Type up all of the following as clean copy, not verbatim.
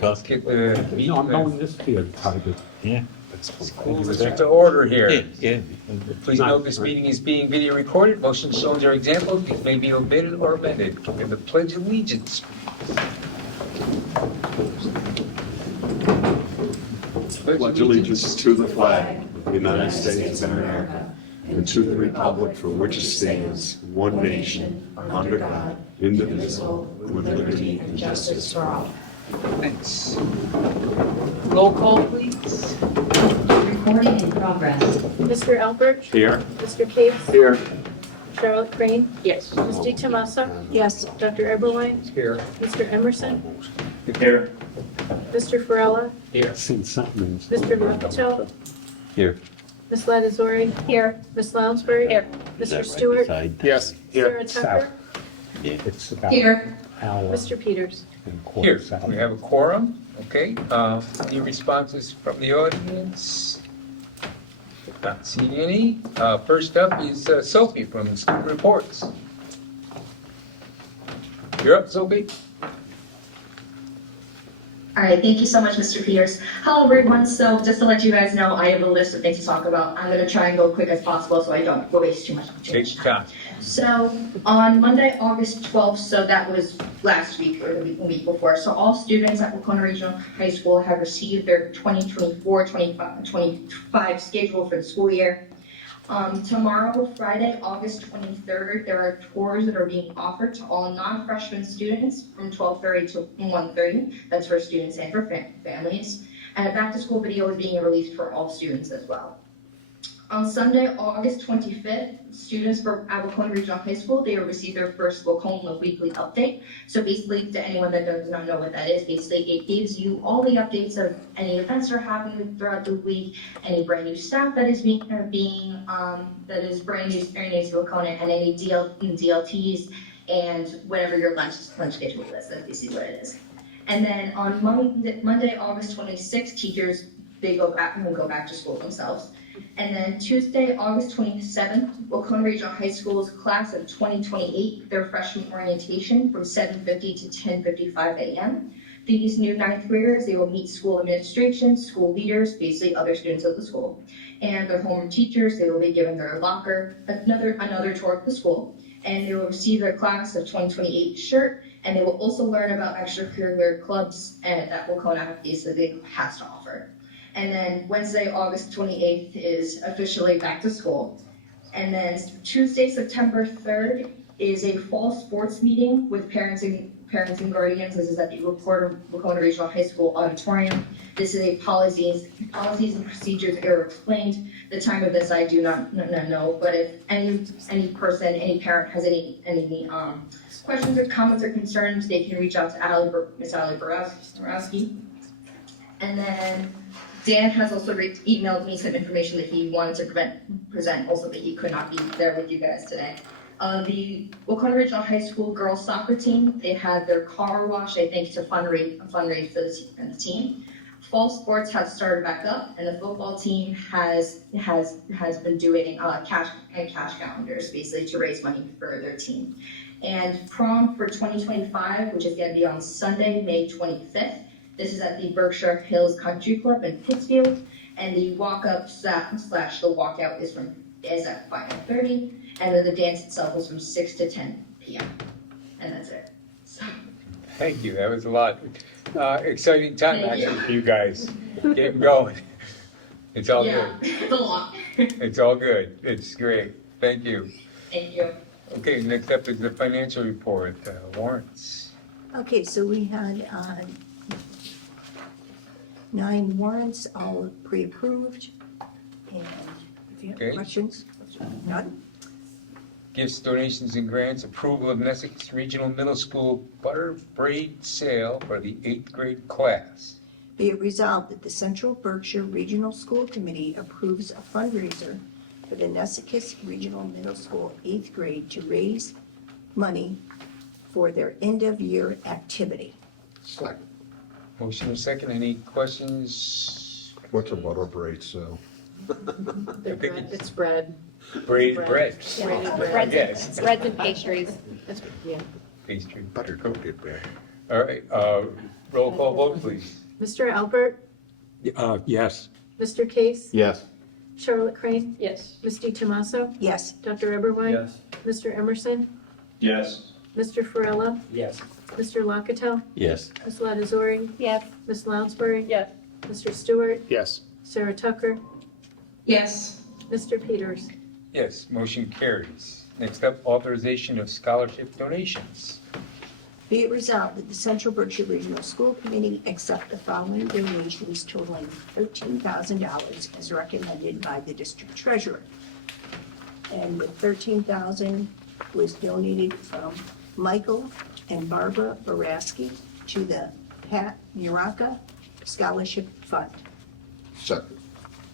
Let's get the No, I'm knowing this field quite a bit. Yeah. School district to order here. Yeah. Not- Please note this meeting is being video recorded. Motion shows are examples. These may be omitted or amended. In the Pledge of Allegiance. Pledge allegiance to the flag of the United States of America and to the republic for which it stands, one nation, under God, indivisible, with liberty and justice for all. Thanks. Roll call, please. Recording in progress. Mr. Albert? Here. Mr. Case? Here. Charlotte Crane? Yes. Ms. D. Tomasa? Yes. Dr. Eberwein? Here. Mr. Emerson? Here. Mr. Farella? I've seen something. Mr. Markito? Here. Ms. Latazori? Here. Ms. Lounsbury? Here. Mr. Stewart? Yes. Sarah Tucker? It's about Here. hour Mr. Peters? and Here. quarter south. We have a quorum. Okay. Any responses from the audience? Not seeing any. First up is Sophie from the School Reports. You're up, Sophie. All right, thank you so much, Mr. Peters. Hello, everyone. So just to let you guys know, I have a list of things to talk about. I'm going to try and go quick as possible so I don't waste too much Take your time. So on Monday, August 12th, so that was last week or the week before. So all students at Wacona Regional High School have received their 2024-25 schedule for the school year. Tomorrow, Friday, August 23rd, there are tours that are being offered to all non-freshman students from 12:30 to 1:30. That's for students and for families. And a back-to-school video is being released for all students as well. On Sunday, August 25th, students from Wacona Regional High School, they will receive their first Wacona weekly update. So basically, to anyone that does not know what that is, basically it gives you all the updates of any events that are happening throughout the week, any brand new staff that is that is brand new to Wacona, and any DLTs, and whatever your lunch schedule is. That's basically what it is. And then on Monday, August 26th, teachers they will go back to school themselves. And then Tuesday, August 27th, Wacona Regional High School's class of 2028, their freshman orientation from 7:50 to 10:55 a.m. These new ninth graders, they will meet school administration, school leaders, basically other students of the school, and their homeroom teachers. They will be given their locker, another tour of the school, and they will receive their class of 2028 shirt, and they will also learn about extracurricular clubs that Wacona basically has to offer. And then Wednesday, August 28th is officially back to school. And then Tuesday, September 3rd is a fall sports meeting with parents and guardians. This is at the Wacona Regional High School auditorium. This is a policies and procedures are explained. The time of this I do not know, but if any parent has any questions or comments or concerns, they can reach out to Miss Allie Borowski. And then Dan has also emailed me some information that he wanted to present, also that he could not be there with you guys today. The Wacona Regional High School girls soccer team, they had their car wash, I think, to fundraise for the team. Fall sports have started back up, and the football team has been doing cash calendars, basically to raise money for their team. And prom for 2025, which is going to be on Sunday, May 25th. This is at the Berkshire Hills Country Club in Pittsfield, and the walk-up / the walkout is at 5:30, and then the dance itself is from 6 to 10 p.m. And that's it. So. Thank you. That was a lot. Exciting time Thank actually you. for you guys. Getting going. It's all Yeah, good. it's a lot. It's all good. It's great. Thank you. Thank you. Okay, next up is the financial report, warrants. Okay, so we had 9 warrants, all pre-approved. And if you have Okay. questions, none? Gifts, donations, and grants, approval of Essex Regional Middle School butter braid sale for the 8th grade class. Be it resolved that the Central Berkshire Regional School Committee approves a fundraiser for the Nesicus Regional Middle School 8th grade to raise money for their end-of-year activity. Second. Motion and second. Any questions? What's a butter braid sale? It's bread. Braid bread. Breads Yes. and pastries. Yeah. Pastry. Butter coated bread. All right, Roll call vote, please. Mr. Albert, Yes. Mr. Case, Yes. Charlotte Crane, Yes. Misty Tomaso, Yes. Dr. Eberwein, Yes. Mr. Emerson, Yes. Mr. Farella, Yes. Mr. Locatell, Yes. Ms. Latazori, Yes. Ms. Lounsbury, Yes. Mr. Stewart, Yes. Sarah Tucker, Yes. Mr. Peters. Yes, motion carries. Next up, authorization of scholarship donations. Be it resolved that the Central Berkshire Regional School Committee accept the following donations totaling $13,000 as recommended by the district treasurer. And the $13,000 was donated from Michael and Barbara Boraski to the Pat Muraka Scholarship Fund. Second.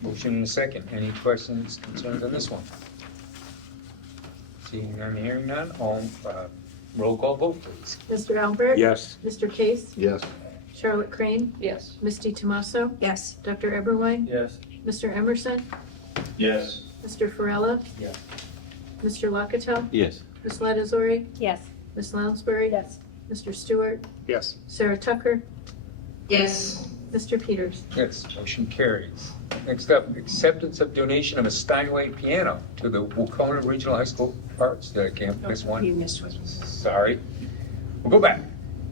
Motion and a second. Any questions, concerns on this one? Seeing none, hearing none, roll call vote, please. Mr. Albert? Yes. Mr. Case, Yes. Charlotte Crane, Yes. Misty Tomaso, Yes. Dr. Eberwein, Yes. Mr. Emerson, Yes. Mr. Farella, Yes. Mr. Locatell, Yes. Ms. Latazori, Yes. Ms. Lounsbury, Yes. Mr. Stewart, Yes. Sarah Tucker, Yes. Mr. Peters. Yes, motion carries. Next up, acceptance of donation of a Steinway piano to the Wacona Regional High School Arts. Did I can't miss one? You missed one. Sorry. We'll go back.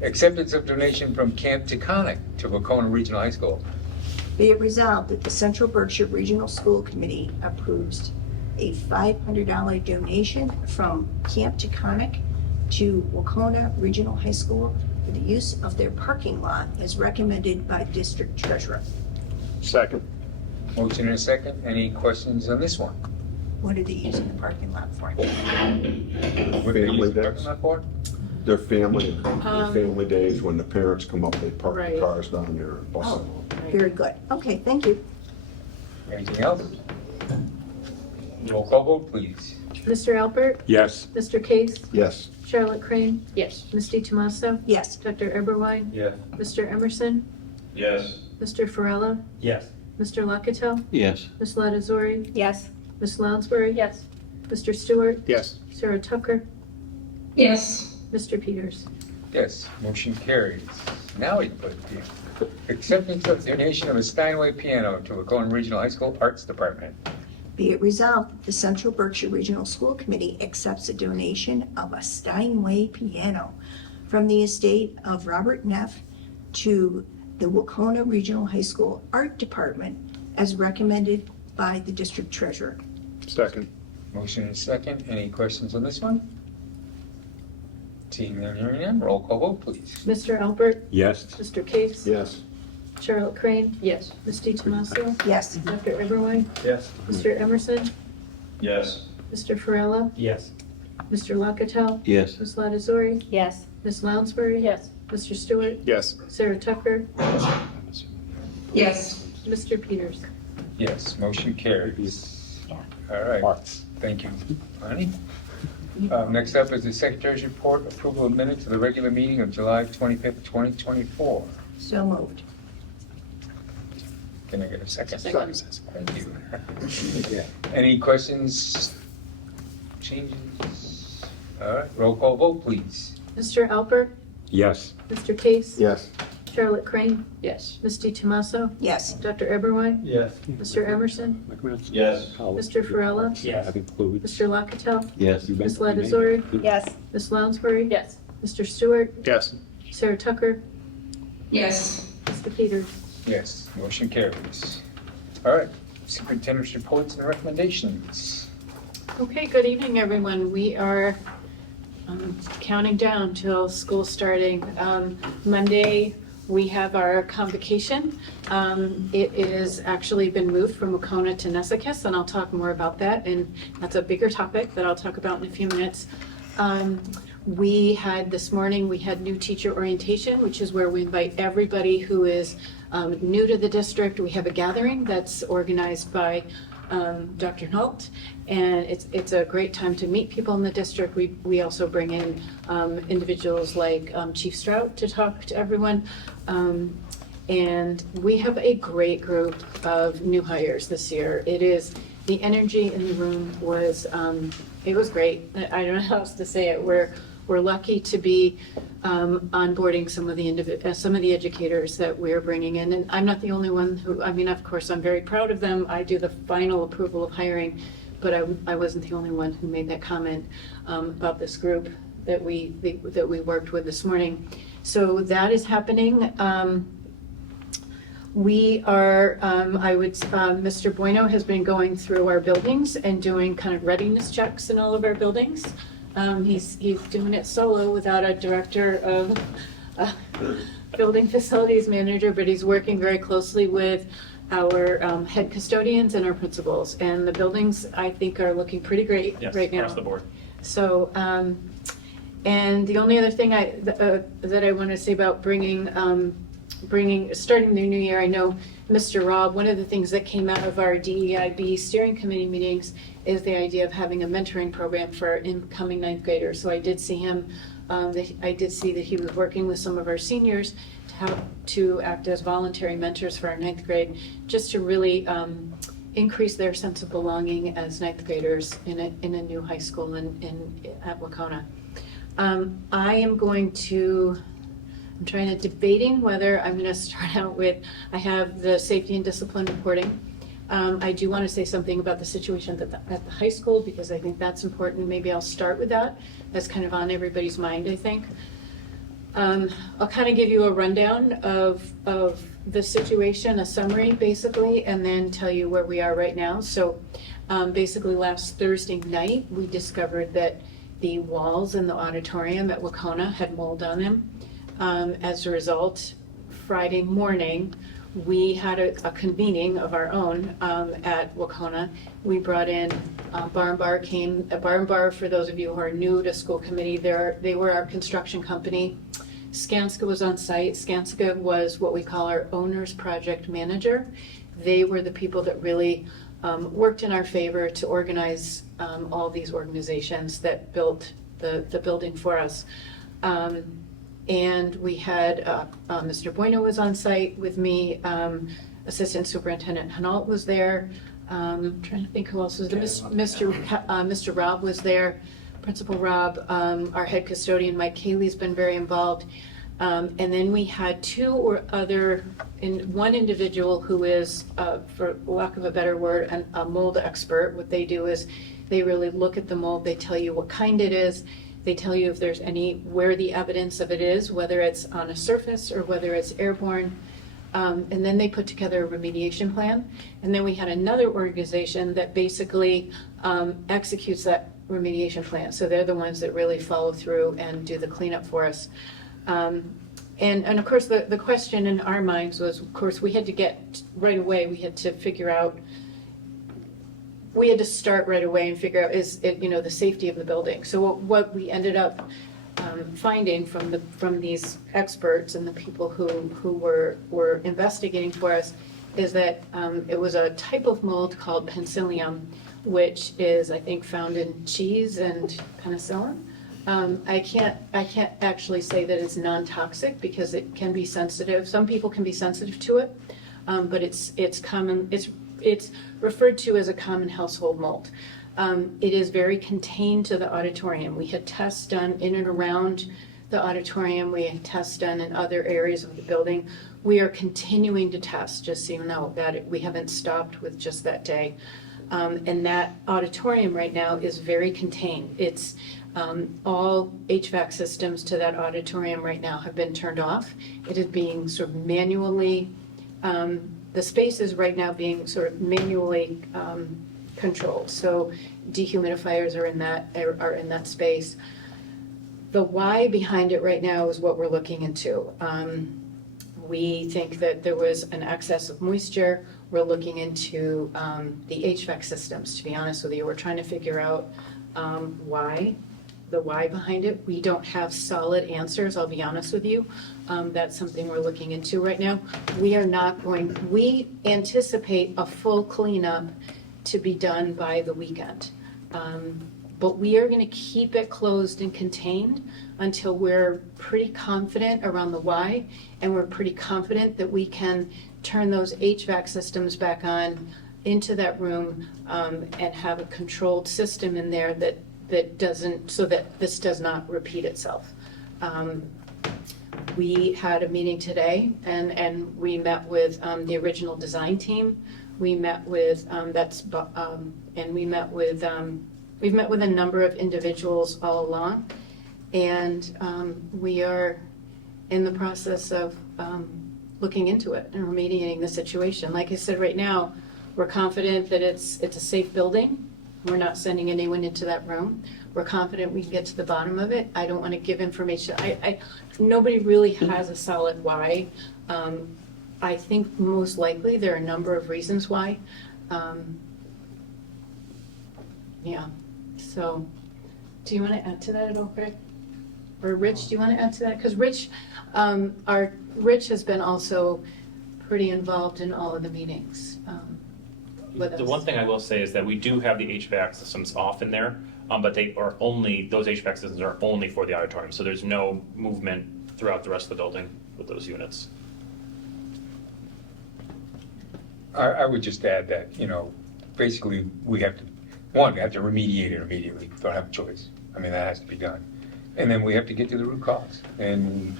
Acceptance of donation from Camp Taconic to Wacona Regional High School. Be it resolved that the Central Berkshire Regional School Committee approves a $500 donation from Camp Taconic to Wacona Regional High School for the use of their parking lot as recommended by District Treasurer. Second. Motion and a second. Any questions on this one? What are they using the parking lot for? What do they Family use the days. parking lot for? Their family days, when the parents come up, they park the Right. cars down there and bus Oh, them. very good. Okay, thank you. Anything else? Roll call vote, please. Mr. Albert, Yes. Mr. Case, Yes. Charlotte Crane, Yes. Misty Tomaso, Yes. Dr. Eberwein, Yes. Mr. Emerson, Yes. Mr. Farella, Yes. Mr. Locatell, Yes. Ms. Latazori, Yes. Ms. Lounsbury, Yes. Mr. Stewart, Yes. Sarah Tucker, Yes. Mr. Peters. Yes, motion carries. Now we put the acceptance of donation of a Steinway piano to Wacona Regional High School Arts Department. Be it resolved that the Central Berkshire Regional School Committee accepts a donation of a Steinway piano from the estate of Robert Neff to the Wacona Regional High School Art Department as recommended by the District Treasurer. Second. Motion and second. Any questions on this one? Seeing none, hearing none, roll call vote, please. Mr. Albert, Yes. Mr. Case, Yes. Charlotte Crane, Yes. Misty Tomaso, Yes. Dr. Eberwein, Yes. Mr. Emerson, Yes. Mr. Farella, Yes. Mr. Locatell, Yes. Ms. Latazori, Yes. Ms. Lounsbury, Yes. Mr. Stewart, Yes. Sarah Tucker, Yes. Mr. Peters. Yes, motion carries. All right, Arts. thank you, Bonnie. Next up is the Secretary's report, approval of minutes of the regular meeting of July 25th, 2024. So moved. Can I get a second? Second. Thank you. Any questions, changes? All right, roll call vote, please. Mr. Albert, Yes. Mr. Case, Yes. Charlotte Crane, Yes. Misty Tomaso, Yes. Dr. Eberwein, Yes. Mr. Emerson, Yes. Mr. Farella, Yes. That includes. Mr. Locatell, Yes. Ms. Latazori, Yes. Ms. Lounsbury, Yes. Mr. Stewart, Yes. Sarah Tucker, Yes. Mr. Peters. Yes, motion carries. All right, superintendent's reports and recommendations. Okay, good evening, everyone. We are counting down till school starting. Monday, we have our convocation. It is actually been moved from Wacona to Nesicus, and I'll talk more about that, and that's a bigger topic that I'll talk about in a few minutes. This morning, we had new teacher orientation, which is where we invite everybody who is new to the district. We have a gathering that's organized by Dr. Nault, and it's a great time to meet people in the district. We also bring in individuals like Chief Strout to talk to everyone. And we have a great group of new hires this year. The energy in the room was, it was great. I don't know how else to say it. We're lucky to be onboarding some of the educators that we're bringing in. And I'm not the only one who, I mean, of course, I'm very proud of them. I do the final approval of hiring, but I wasn't the only one who made that comment about this group that we worked with this morning. So that is happening. We are, Mr. Bueno has been going through our buildings and doing kind of readiness checks in all of our buildings. He's doing it solo without a director of building facilities manager, but he's working very closely with our head custodians and our principals. And the buildings, I think, are looking pretty great right now. Across the board. So, and the only other thing that I want to say about starting the new year, I know Mr. Rob, one of the things that came out of our DEIB steering committee meetings is the idea of having a mentoring program for our incoming ninth graders. So I did see him, I did see that he was working with some of our seniors to act as voluntary mentors for our ninth grade, just to really increase their sense of belonging as ninth graders in a new high school at Wacona. I'm trying to debating whether I'm going to start out with, I have the safety and discipline reporting. I do want to say something about the situation at the high school, because I think that's important. Maybe I'll start with that. That's kind of on everybody's mind, I think. I'll kind of give you a rundown of the situation, a summary basically, and then tell you where we are right now. So basically last Thursday night, we discovered that the walls in the auditorium at Wacona had mold on them. As a result, Friday morning, we had a convening of our own at Wacona. We brought in, Bar and Bar, for those of you who are new to school committee, they were our construction company. Skanska was on site. Skanska was what we call our owner's project manager. They were the people that really worked in our favor to organize all these organizations that built the building for us. And we had, Mr. Bueno was on site with me, Assistant Superintendent Hanault was there, trying to think who else was there, Mr. Rob was there, Principal Rob, our head custodian, Mike Cayley's been very involved. And then we had one individual who is, for lack of a better word, a mold expert. What they do is they really look at the mold, they tell you what kind it is, they tell you if there's where the evidence of it is, whether it's on a surface or whether it's airborne. And then they put together a remediation plan. And then we had another organization that basically executes that remediation plan. So they're the ones that really follow through and do the cleanup for us. And of course, the question in our minds was, of course, we had to get right away, we had to figure out, we had to start right away and figure out the safety of the building. So what we ended up finding from these experts and the people who were investigating for us is that it was a type of mold called penicillium, which is, I think, found in cheese and penicillin. I can't actually say that it's non-toxic because it can be sensitive. Some people can be sensitive to it, but it's common. It's referred to as a common household mold. It is very contained to the auditorium. We had tests done in and around the auditorium. We had tests done in other areas of the building. We are continuing to test, just so you know, that we haven't stopped with just that day. And that auditorium right now is very contained. It's all HVAC systems to that auditorium right now have been turned off. It is being sort of manually, the space is right now being sort of manually controlled. So dehumidifiers are in that space. The why behind it right now is what we're looking into. We think that there was an excess of moisture. We're looking into the HVAC systems, to be honest with you. We're trying to figure out the why behind it. We don't have solid answers, I'll be honest with you. That's something we're looking into right now. We anticipate a full cleanup to be done by the weekend. But we are going to keep it closed and contained until we're pretty confident around the why, and we're pretty confident that we can turn those HVAC systems back on into that room and have a controlled system in there that doesn't, so that this does not repeat itself. We had a meeting today, and we met with the original design team. We met with, and we met with, we've met with a number of individuals all along, and we are in the process of looking into it and remediating the situation. Like I said, right now, we're confident that it's a safe building. We're not sending anyone into that room. We're confident we can get to the bottom of it. I don't want to give information. Nobody really has a solid why. I think most likely there are a number of reasons why. Yeah, so do you want to add to that at all, Craig? Or Rich, do you want to add to that? Because Rich has been also pretty involved in all of the meetings with us. The one thing I will say is that we do have the HVAC systems off in there, but they are only, those HVAC systems are only for the auditorium, so there's no movement throughout the rest of the building with those units. I would just add that, basically, we have to remediate it immediately. We don't have a choice. I mean, that has to be done. And then we have to get to the root cause and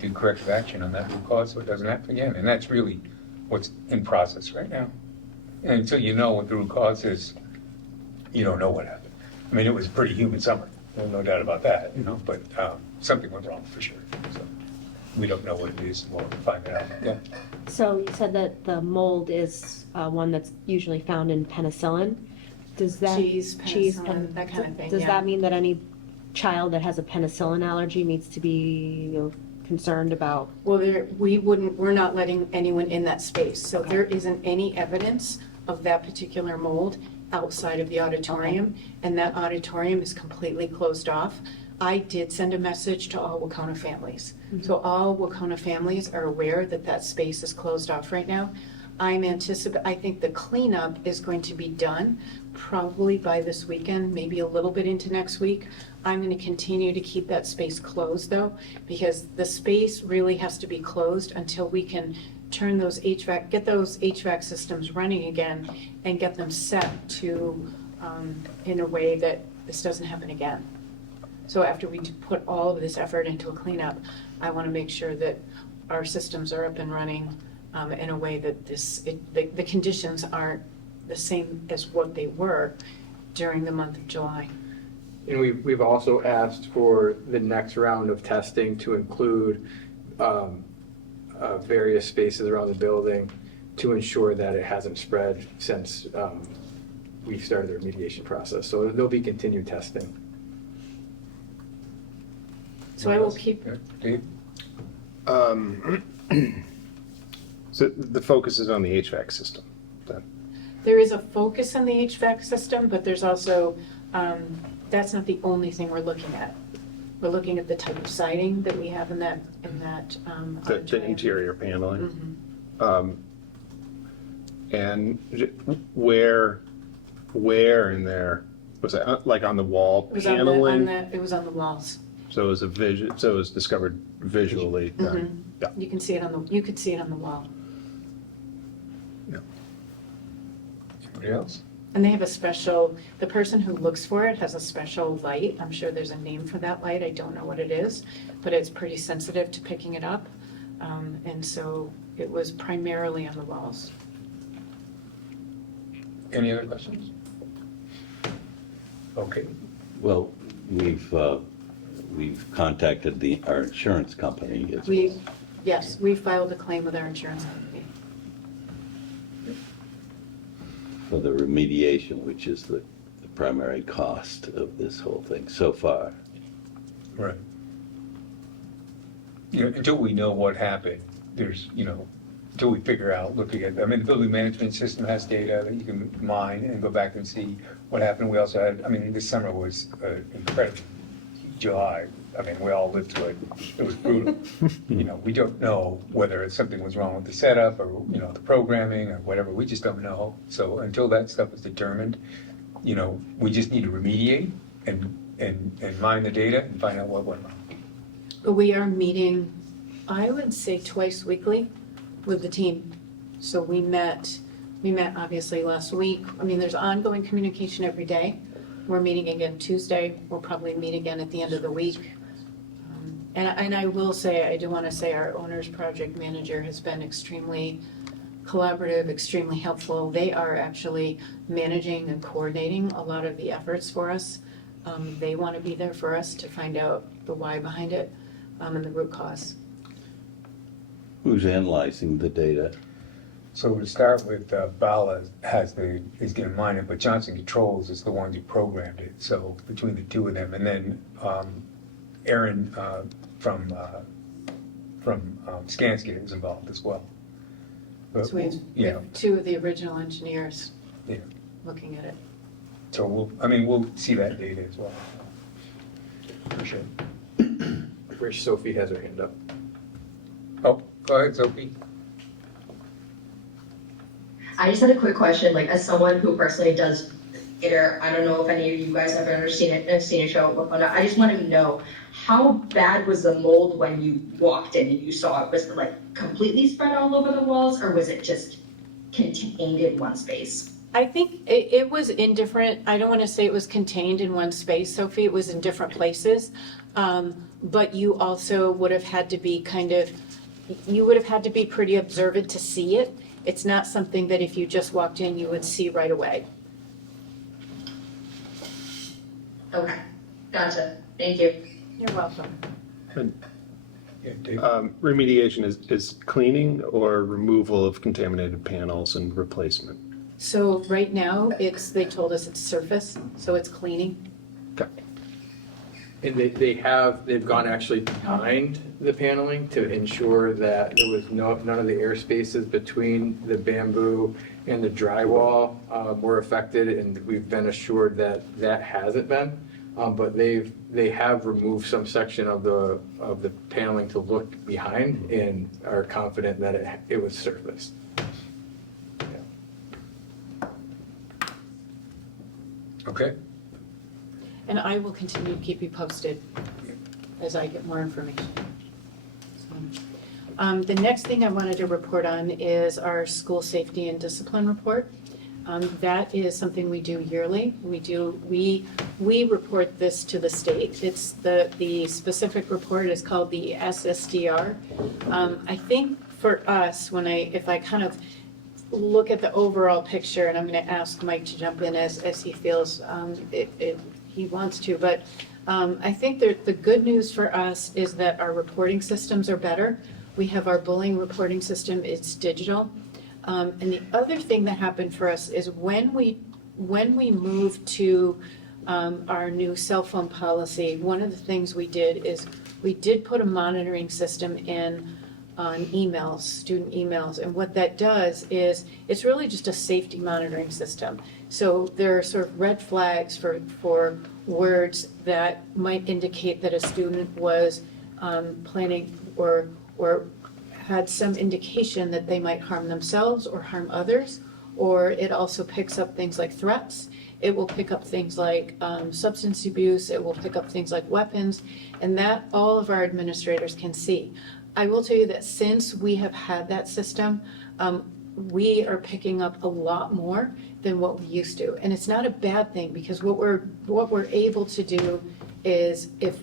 do corrective action on that root cause so it doesn't happen again. And that's really what's in process right now. And until you know what the root cause is, you don't know what happened. I mean, it was a pretty humid summer, no doubt about that, but something went wrong for sure. So we don't know what it is, and we'll find it out. Yeah. So you said that the mold is one that's usually found in penicillin. Does that Cheese, penicillin, that kind of thing, Does yeah. that mean that any child that has a penicillin allergy needs to be concerned about? Well, we're not letting anyone in that space, so there isn't any evidence of that particular mold outside of the auditorium, and that auditorium is completely closed off. I did send a message to all Wacona families. So all Wacona families are aware that that space is closed off right now. I think the cleanup is going to be done probably by this weekend, maybe a little bit into next week. I'm going to continue to keep that space closed though, because the space really has to be closed until we can turn those get those HVAC systems running again and get them set to, in a way that this doesn't happen again. So after we put all of this effort into a cleanup, I want to make sure that our systems are up and running in a way that the conditions aren't the same as what they were during the month of July. And we've also asked for the next round of testing to include various spaces around the building to ensure that it hasn't spread since we started the remediation process. So there'll be continued testing. So I will keep, Dave? So the focus is on the HVAC system, then? there is a focus on the HVAC system, but there's also, that's not the only thing we're looking at. We're looking at the type of siding that we have in that The auditorium. interior paneling? Mhm. And where in there, was that like on the wall It was paneling? it was on the walls. So it was discovered visually then? Yeah. You could see it on the wall. Anybody else? And they have the person who looks for it has a special light. I'm sure there's a name for that light. I don't know what it is, but it's pretty sensitive to picking it up. And so it was primarily on the walls. Any other questions? Okay. Well, we've contacted our insurance company as well. Yes, we filed a claim with our insurance company. For the remediation, which is the primary cost of this whole thing so far. Right. Until we know what happened, until we figure out, the building management system has data that you can mine and go back and see what happened. We also had, this summer was incredible. July, we all lived through it. It was brutal. We don't know whether something was wrong with the setup or, the programming or whatever. We just don't know. So until that stuff is determined, we just need to remediate and mine the data and find out what went wrong. But we are meeting, I would say twice weekly with the team. So we met obviously last week. There's ongoing communication every day. We're meeting again Tuesday. We'll probably meet again at the end of the week. And I will say, I do want to say our owner's project manager has been extremely collaborative, extremely helpful. They are actually managing and coordinating a lot of the efforts for us. They want to be there for us to find out the why behind it, and the root cause. Who's analyzing the data? So to start with, Bala is going to mine it, but Johnson Controls is the one who programmed it. So between the two of them, and then Aaron from Skanska is involved as well. But, So we have two of the original engineers yeah. looking at it. So we'll see that data as well. For sure. Where's Sophie has her hand up? Oh, go ahead, Sophie. I just had a quick question, like as someone who personally does theater, I don't know if any of you guys have ever seen a show or whatnot. I just want to know, how bad was the mold when you walked in and you saw it? Was it like completely spread all over the walls, or was it just contained in one space? I think it was in different, I don't want to say it was contained in one space, Sophie, it was in different places. But you also would have had to be you would have had to be pretty observant to see it. It's not something that if you just walked in, you would see right away. Okay, gotcha, thank you. You're welcome. Yeah, Dave. Remediation is cleaning or removal of contaminated panels and replacement? So right now, they told us it's surface, so it's cleaning. Okay. And they've gone actually behind the paneling to ensure that there was none of the air spaces between the bamboo and the drywall were affected, and we've been assured that that hasn't been. But they have removed some section of the paneling to look behind and are confident that it was surfaced. Okay. And I will continue to keep you posted as I get more information. So, the next thing I wanted to report on is our school safety and discipline report. That is something we do yearly. We report this to the state. It's the specific report is called the SSDR. I think for us, if I kind of look at the overall picture, and I'm going to ask Mike to jump in as he feels he wants to, but I think the good news for us is that our reporting systems are better. We have our bullying reporting system, it's digital. And the other thing that happened for us is when we moved to our new cell phone policy, one of the things we did is we did put a monitoring system in on emails, student emails. And what that does is it's really just a safety monitoring system. So there are sort of red flags for words that might indicate that a student was planning or had some indication that they might harm themselves or harm others. Or it also picks up things like threats. It will pick up things like substance abuse. It will pick up things like weapons. And that all of our administrators can see. I will tell you that since we have had that system, we are picking up a lot more than what we used to. And it's not a bad thing, because what we're able to do is if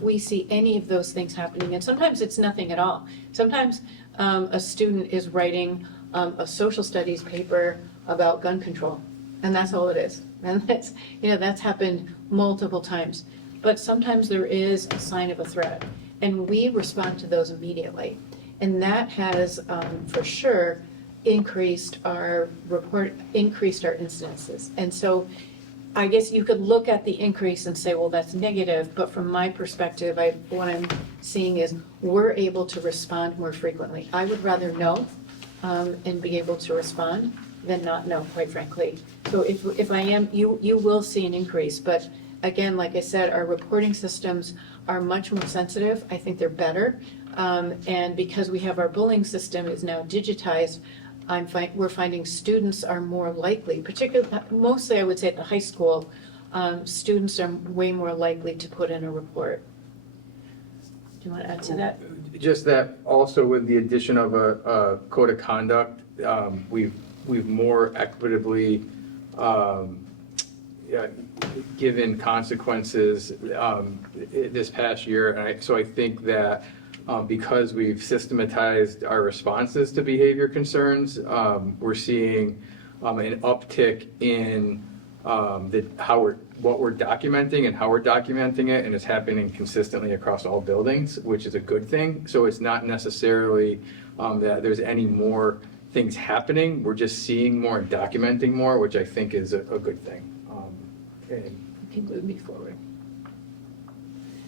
we see any of those things happening, and sometimes it's nothing at all. Sometimes a student is writing a social studies paper about gun control, and that's all it is. And that's happened multiple times. But sometimes there is a sign of a threat, and we respond to those immediately. And that has, for sure, increased our incidences. And so I guess you could look at the increase and say, well, that's negative, but from my perspective, what I'm seeing is we're able to respond more frequently. I would rather know and be able to respond than not know, quite frankly. So if I am, you will see an increase, but again, like I said, our reporting systems are much more sensitive. I think they're better. And because we have our bullying system is now digitized, we're finding students are more likely, mostly I would say at the high school, students are way more likely to put in a report. Do you want to add to that? Just that also with the addition of a code of conduct, we've more equitably given consequences this past year. So I think that because we've systematized our responses to behavior concerns, we're seeing an uptick in what we're documenting and how we're documenting it, and it's happening consistently across all buildings, which is a good thing. So it's not necessarily that there's any more things happening. We're just seeing more and documenting more, which I think is a good thing. You can move me forward.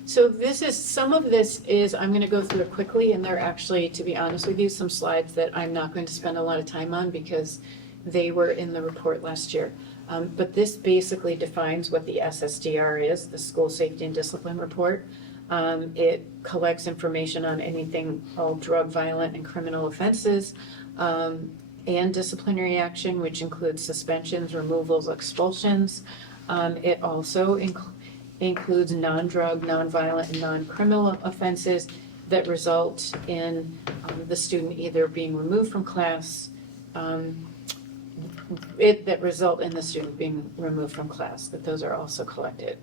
So some of this is, I'm going to go through it quickly, and they're actually, to be honest with you, some slides that I'm not going to spend a lot of time on because they were in the report last year. But this basically defines what the SSDR is, the School Safety and Discipline Report. It collects information on anything, all drug, violent, and criminal offenses, and disciplinary action, which includes suspensions, removals, expulsions. It also includes non-drug, non-violent, and non-criminal offenses that result in the student either being removed from class, that result in the student being removed from class, that those are also collected.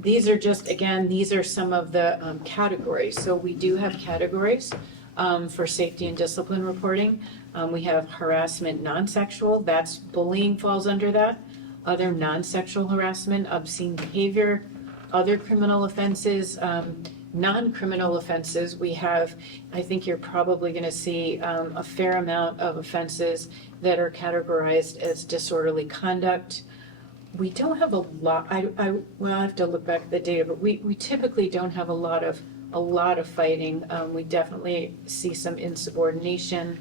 These are just, again, these are some of the categories. So we do have categories for safety and discipline reporting. We have harassment non-sexual, that's bullying falls under that. Other non-sexual harassment, obscene behavior, other criminal offenses, non-criminal offenses. We have, I think you're probably going to see a fair amount of offenses that are categorized as disorderly conduct. We don't have a lot, I have to look back at the data, but we typically don't have a lot of fighting. We definitely see some insubordination,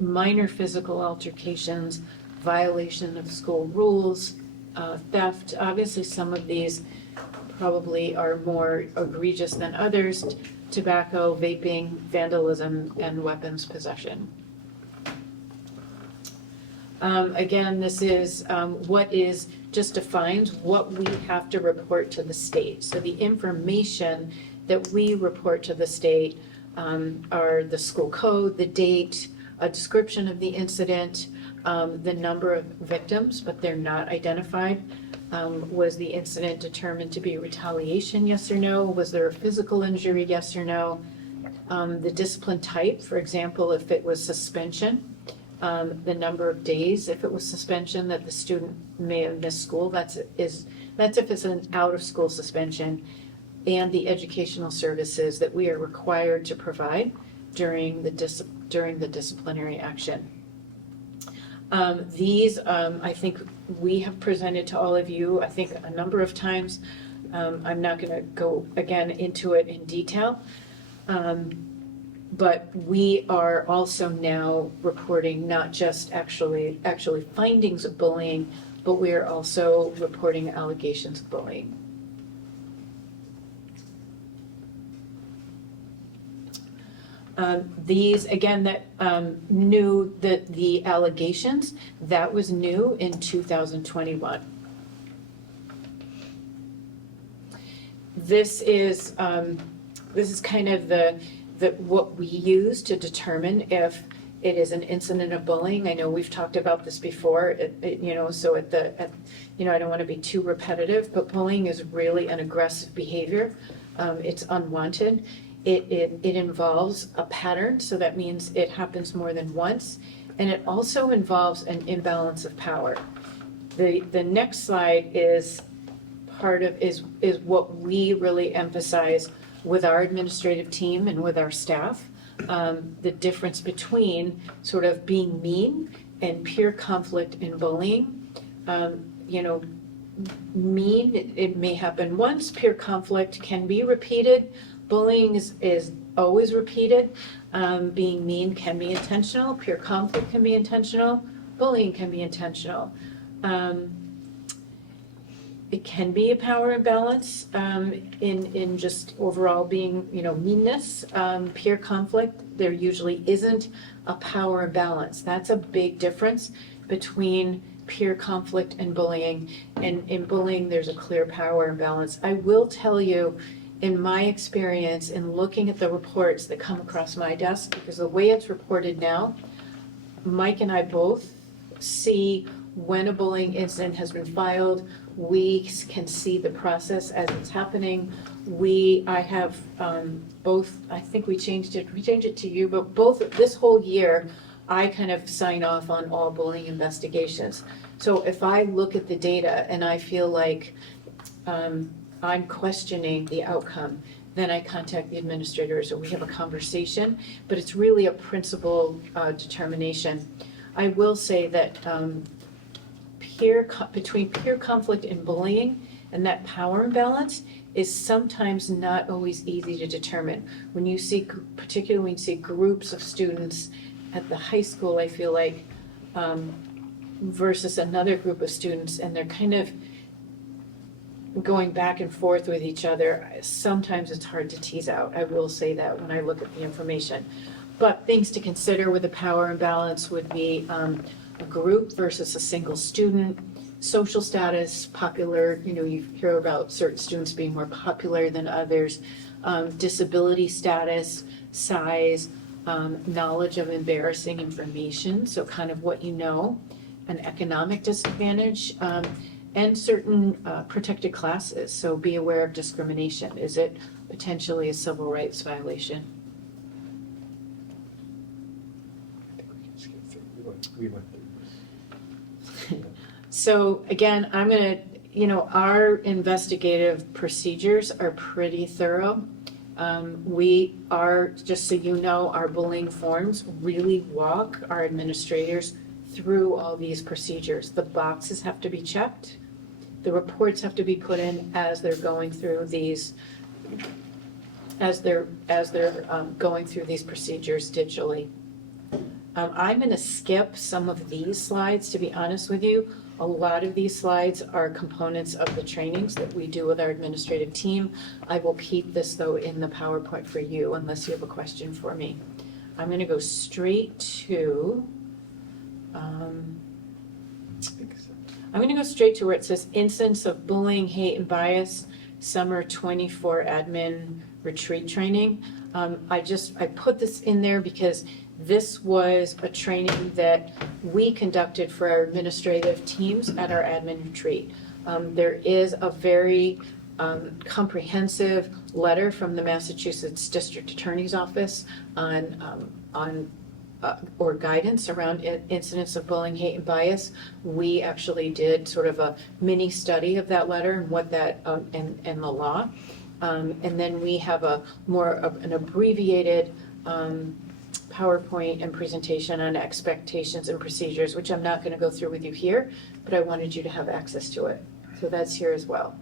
minor physical altercations, violation of school rules, theft. Obviously, some of these probably are more egregious than others: tobacco, vaping, vandalism, and weapons possession. Again, this is what is just defines what we have to report to the state. So the information that we report to the state are the school code, the date, a description of the incident, the number of victims, but they're not identified. Was the incident determined to be retaliation, yes or no? Was there a physical injury, yes or no? The discipline type, for example, if it was suspension, the number of days, if it was suspension that the student may have missed school, that's if it's an out-of-school suspension, and the educational services that we are required to provide during the disciplinary action. These, I think we have presented to all of you, I think a number of times. I'm not going to go again into it in detail. But we are also now reporting not just actually findings of bullying, but we are also reporting allegations of bullying. These, again, that new, that the allegations, that was new in 2021. This is kind of what we use to determine if it is an incident of bullying. I know we've talked about this before, so I don't want to be too repetitive, but bullying is really an aggressive behavior. It's unwanted. It involves a pattern, so that means it happens more than once, and it also involves an imbalance of power. The next slide is is what we really emphasize with our administrative team and with our staff, the difference between sort of being mean and peer conflict in bullying. Mean, it may happen once, peer conflict can be repeated. Bullying is always repeated. Being mean can be intentional, peer conflict can be intentional, bullying can be intentional. It can be a power imbalance in just overall being, meanness, peer conflict. There usually isn't a power imbalance. That's a big difference between peer conflict and bullying. And in bullying, there's a clear power imbalance. I will tell you, in my experience, in looking at the reports that come across my desk, because the way it's reported now, Mike and I both see when a bullying incident has been filed. We can see the process as it's happening. I have both, I think we changed it to you, but both, this whole year, I kind of sign off on all bullying investigations. So if I look at the data and I feel like I'm questioning the outcome, then I contact the administrators or we have a conversation, but it's really a principal determination. I will say that between peer conflict and bullying and that power imbalance is sometimes not always easy to determine. When you see, particularly when you see groups of students at the high school, I feel like, versus another group of students, and they're kind of going back and forth with each other, sometimes it's hard to tease out. I will say that when I look at the information. But things to consider with the power imbalance would be a group versus a single student, social status, popular, you hear about certain students being more popular than others, disability status, size, knowledge of embarrassing information, so kind of what you know, an economic disadvantage, and certain protected classes, so be aware of discrimination. Is it potentially a civil rights violation? I think we can skip through. We went through this. So again, I'm gonna, our investigative procedures are pretty thorough. We are, just so you know, our bullying forms really walk our administrators through all these procedures. The boxes have to be checked. The reports have to be put in as they're going through these, going through these procedures digitally. I'm gonna skip some of these slides, to be honest with you. A lot of these slides are components of the trainings that we do with our administrative team. I will keep this though in the PowerPoint for you unless you have a question for me. I'm gonna go straight to, where it says instance of bullying, hate, and bias, summer 24 admin retreat training. I put this in there because this was a training that we conducted for our administrative teams at our admin retreat. There is a very comprehensive letter from the Massachusetts District Attorney's Office on or guidance around incidents of bullying, hate, and bias. We actually did sort of a mini study of that letter and what that and the law. And then we have an abbreviated PowerPoint and presentation on expectations and procedures, which I'm not going to go through with you here, but I wanted you to have access to it. So that's here as well.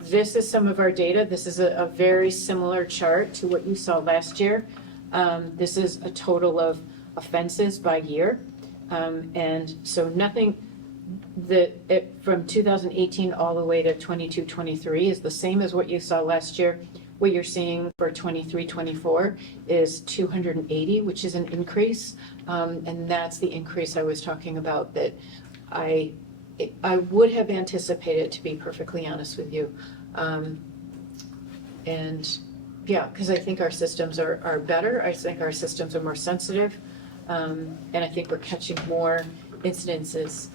This is some of our data. This is a very similar chart to what you saw last year. This is a total of offenses by year. And so nothing, from 2018 all the way to 22-23 is the same as what you saw last year. What you're seeing for 23-24 is 280, which is an increase. And that's the increase I was talking about that I would have anticipated, to be perfectly honest with you. And yeah, because I think our systems are better. I think our systems are more sensitive. And I think we're catching more incidences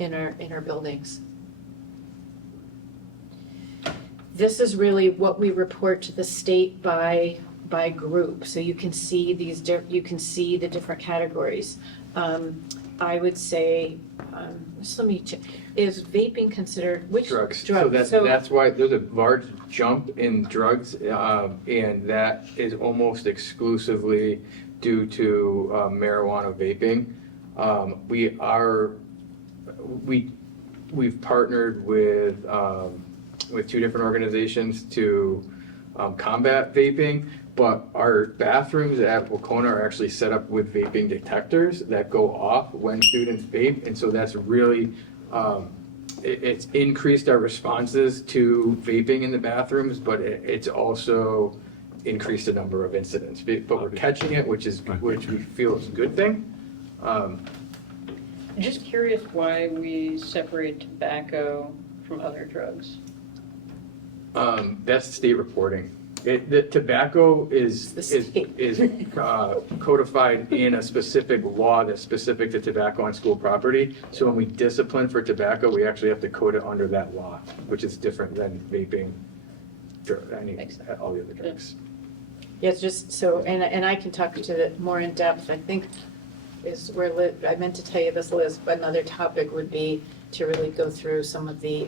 in our buildings. This is really what we report to the state by group. So you can see you can see the different categories. I would say, let me check. Is vaping considered which Drugs. drug? So that's why there's a large jump in drugs, and that is almost exclusively due to marijuana vaping. We've partnered with two different organizations to combat vaping, but our bathrooms at Wacona are actually set up with vaping detectors that go off when students vape, and so that's really it's increased our responses to vaping in the bathrooms, but it's also increased the number of incidents. But we're catching it, which we feel is a good thing. Just curious why we separate tobacco from other drugs. That's state reporting. The tobacco is The state. codified in a specific law that's specific to tobacco on school property. So when we discipline for tobacco, we actually have to code it under that law, which is different than vaping, all the other drugs. Yeah, it's just so, and I can talk to it more in depth, I think is where I meant to tell you this, Liz, but another topic would be to really go through some of the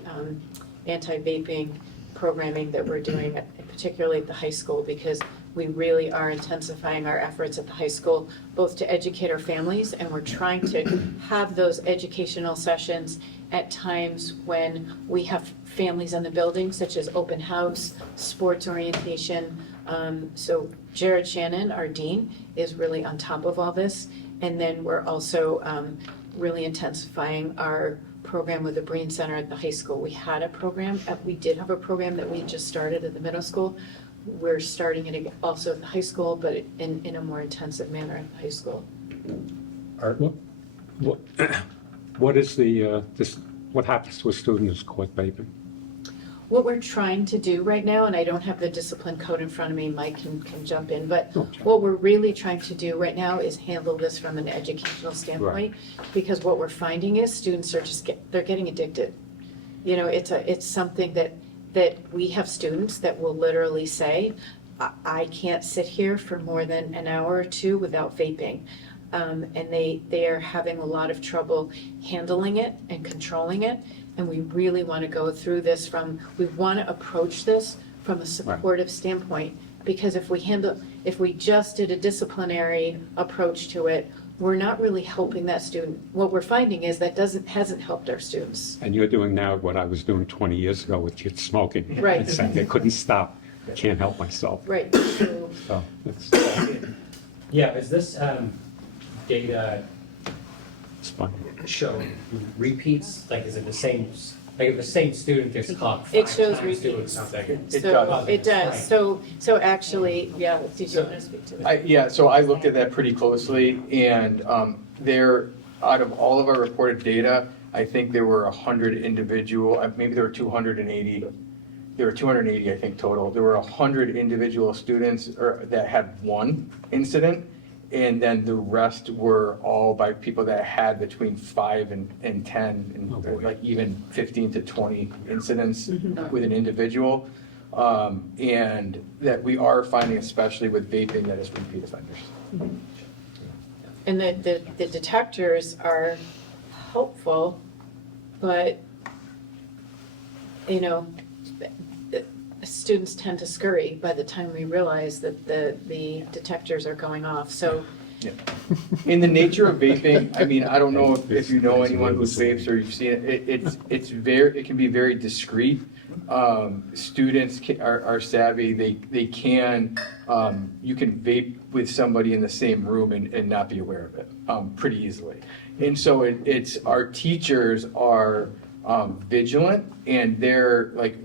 anti-vaping programming that we're doing, particularly at the high school, because we really are intensifying our efforts at the high school, both to educate our families, and we're trying to have those educational sessions at times when we have families in the building, such as open house, sports orientation. So Jared Shannon, our dean, is really on top of all this. And then we're also really intensifying our program with the Breen Center at the high school. We had a program, we did have a program that we just started at the middle school. We're starting it also at the high school, but in a more intensive manner at the high school. What is the, what happens to a student who's caught vaping? What we're trying to do right now, and I don't have the discipline code in front of me, Mike can jump in, but what we're really trying to do right now is handle this from an educational standpoint, because what we're finding is students are they're getting addicted. You know, it's something that we have students that will literally say, I can't sit here for more than an hour or two without vaping. And they are having a lot of trouble handling it and controlling it. And we really want to go through this we want to approach this from a supportive standpoint, because if we just did a disciplinary approach to it, we're not really helping that student. What we're finding is that hasn't helped our students. And you're doing now what I was doing 20 years ago with kids smoking. Right. And saying they couldn't stop, can't help myself. Right. So, So it's Yeah, is this data fun. show repeats? Like, is it the same, like if the same student gets caught It 5 shows times doing repeats. something? It does. Right. So actually, yeah, did you want to speak to that? Yeah, so I looked at that pretty closely, and out of all of our reported data, I think there were 100 individual, maybe there were 280. There were 280, I think, total. There were 100 individual students that had one incident, and then the rest were all by people that had between 5 and 10, and like even 15 to 20 incidents with an individual. And that we are finding, especially with vaping, that it's repeat offenders. And the detectors are helpful, but, you know, students tend to scurry by the time we realize that the detectors are going off, so. Yeah. In the nature of vaping, I mean, I don't know if you know anyone who vapes or you've seen it, it can be very discreet. Students are savvy, they can, you can vape with somebody in the same room and not be aware of it, pretty easily. And so our teachers are vigilant, and they're like,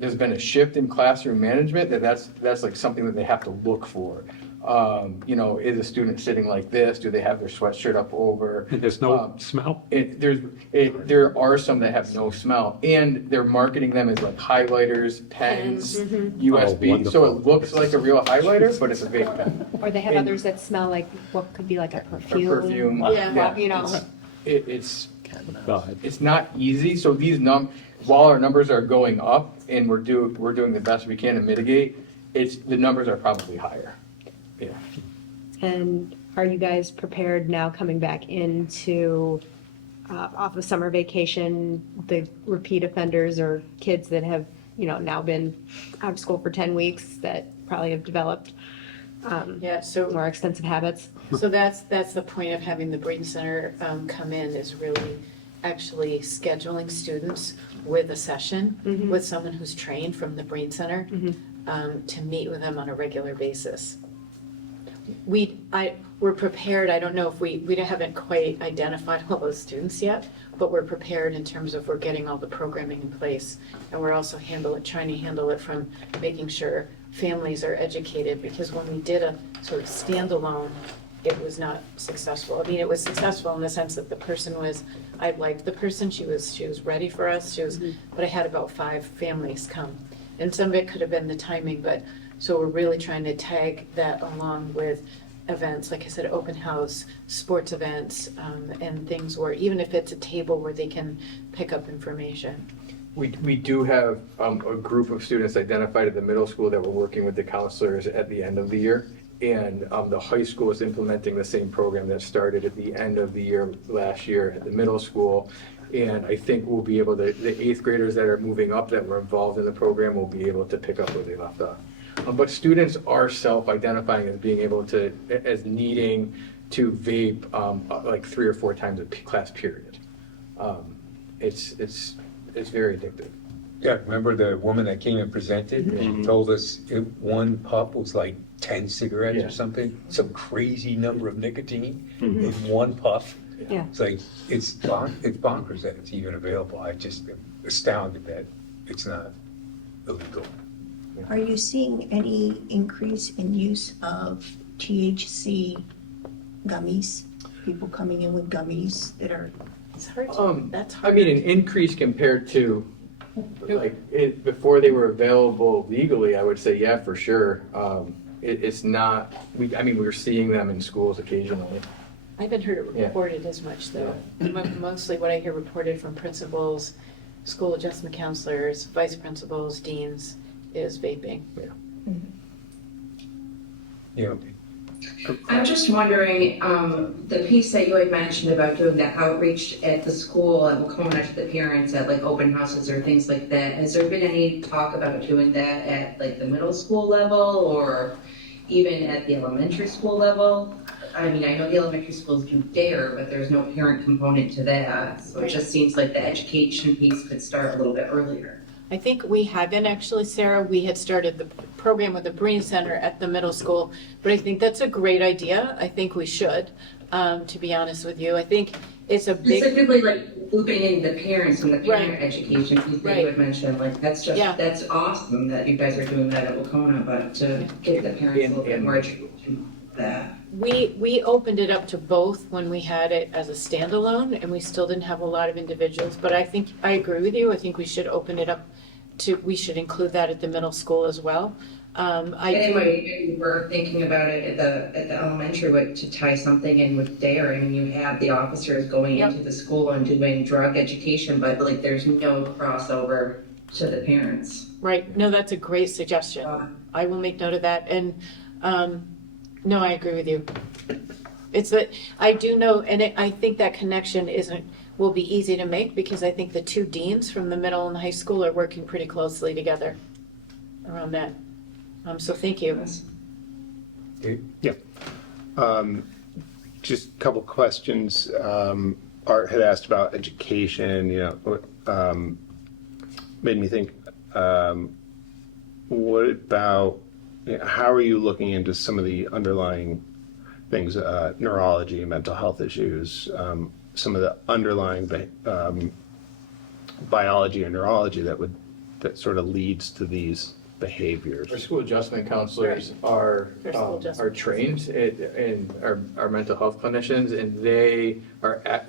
there's been a shift in classroom management that's like something that they have to look for. You know, is a student sitting like this? Do they have their sweatshirt up over? And there's no smell? There are some that have no smell, and they're marketing them as like highlighters, pens, USB, so it looks like a real highlighter, but it's a vape pen. Or they have And- others that smell like what could be like a perfume. Perfume. Yeah. You know. It's not easy, so while our numbers are going up and we're doing the best we can to mitigate, the numbers are probably higher. Yeah. And are you guys prepared now coming back into, off of summer vacation, the repeat offenders or kids that have, you know, now been out of school for 10 weeks that probably have developed more extensive habits? So that's the point of having the Breen Center come in, is really actually scheduling students with a session with someone who's trained from the Breen Center to meet with them on a regular basis. We're prepared. I don't know if we haven't quite identified all those students yet, but we're prepared in terms of we're getting all the programming in place, and we're also trying to handle it from making sure families are educated, because when we did a sort of standalone, it was not successful. I mean, it was successful in the sense that I liked the person, she was ready for us, but I had about 5 families come. And some of it could have been the timing, but, so we're really trying to tag that along with events, like I said, open house, sports events, and things where, even if it's a table where they can pick up information. We do have a group of students identified at the middle school that we're working with the counselors at the end of the year. And the high school is implementing the same program that started at the end of the year last year at the middle school. And I think we'll be able to, the eighth graders that are moving up that were involved in the program will be able to pick up where they left off. But students are self-identifying as being able to, as needing to vape like 3 or 4 times a class period. It's very addictive. Yeah, remember the woman that came and presented? Mm-hmm. She told us one puff was like 10 cigarettes Yeah. or something, some crazy number of nicotine Mm-hmm. in one puff. Yeah. It's like, it's bonkers that it's even available. I just am astounded that it's not illegal. Are you seeing any increase in use of THC gummies? People coming in with gummies that are, It's hard to, that's I hard. mean, an increase compared to, like, before they were available legally, I would say, yeah, for sure. It's not, we're seeing them in schools occasionally. I haven't heard it Yeah. reported as much, though. Mostly what I hear reported from principals, school adjustment counselors, vice principals, deans, is vaping. Yeah. I'm just wondering, the piece that you had mentioned about doing the outreach at the school and coming out to the parents at like open houses or things like that, has there been any talk about doing that at like the middle school level or even at the elementary school level? I mean, I know the elementary schools do DARE, but there's no parent component to that. So it just seems like the education piece could start a little bit earlier. I think we haven't actually, Sarah. We had started the program with the Brain Center at the middle school, but I think that's a great idea. I think we should, to be honest with you. I think it's a big. Specifically like looping in the parents and the parent Right. education piece that Right. you had mentioned, like that's just, Yeah. that's awesome that you guys are doing that at Wacona, but to give the parents a little bit more education of that. We opened it up to both when we had it as a standalone, and we still didn't have a lot of individuals, but I think, I agree with you, I think we should open it up to, we should include that at the middle school as well. Anyway, we were thinking about it at the elementary, but to tie something in with DARE, I mean, you have the officers going Yep. into the school and doing drug education, but like there's no crossover to the parents. Right, no, that's a great suggestion. I will make note of that, and, no, I agree with you. It's that, I do know, and I think that connection will be easy to make, because I think the two deans from the middle and high school are working pretty closely together around that. So thank you. Yeah. Just a couple questions. Art had asked about education, made me think, what about, how are you looking into some of the underlying things, neurology, mental health issues, some of the underlying biology or neurology that sort of leads to these behaviors? Our school adjustment counselors are trained and are mental health clinicians, and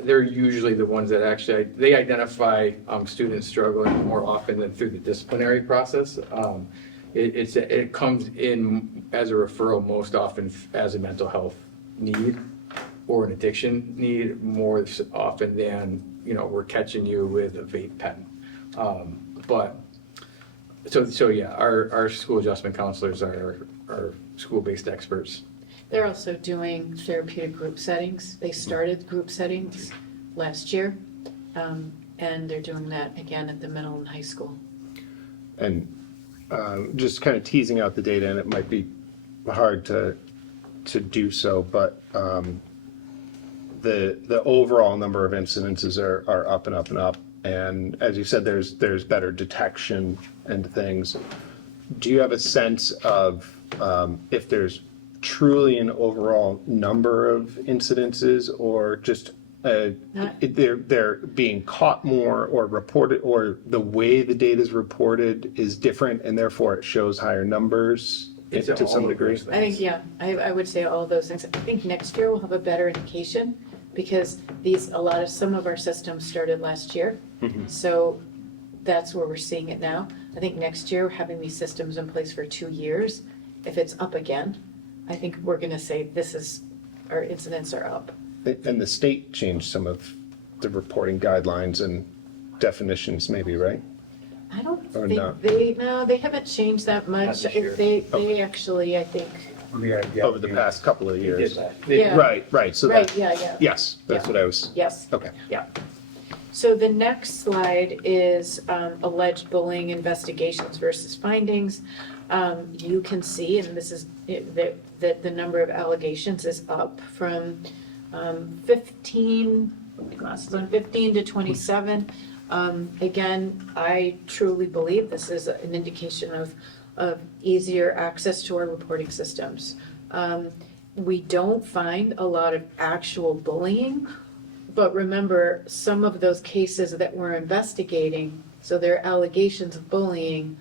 they're usually the ones that actually, they identify students struggling more often than through the disciplinary process. It comes in as a referral most often as a mental health need or an addiction need more often than, we're catching you with a vape pen. So yeah, our school adjustment counselors are school-based experts. They're also doing therapeutic group settings. They started group settings last year, and they're doing that again at the middle and high school. And just kind of teasing out the data, and it might be hard to do so, but the overall number of incidences are up and up and up. And as you said, there's better detection and things. Do you have a sense of if there's truly an overall number of incidences, or just they're being caught more or reported, or the way the data is reported is different and therefore it shows higher numbers to some degree? I think, yeah, I would say all of those things. I think next year we'll have a better indication, because some of our systems started last year. So that's where we're seeing it now. I think next year, having these systems in place for 2 years, if it's up again, I think we're gonna say our incidents are up. And the state changed some of the reporting guidelines and definitions maybe, right? I don't Or think not? they haven't changed that much. this year. They actually, I think, Over the past couple of years. Yeah. Right, so right, that, yeah. yes, that's Yeah. what I was, Yes. okay. Yeah. So the next slide is alleged bullying investigations versus findings. You can see, and this is that the number of allegations is up from 15 to 27. Again, I truly believe this is an indication of easier access to our reporting systems. We don't find a lot of actual bullying. But remember, some of those cases that we're investigating, so there are allegations of bullying,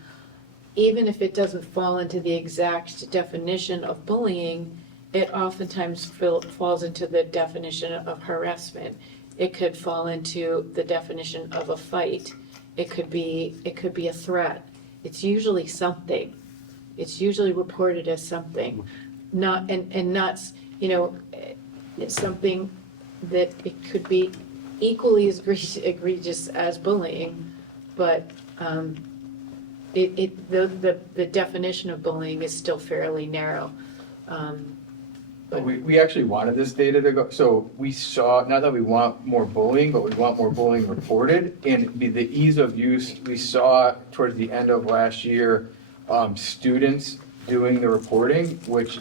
even if it doesn't fall into the exact definition of bullying, it oftentimes falls into the definition of harassment. It could fall into the definition of a fight. It could be a threat. It's usually something. It's usually reported as something. Not, it's something that it could be equally as egregious as bullying, but the definition of bullying is still fairly narrow. We actually wanted this data to go, so we saw, not that we want more bullying, but we want more bullying reported. And the ease of use, we saw towards the end of last year, students doing the reporting, which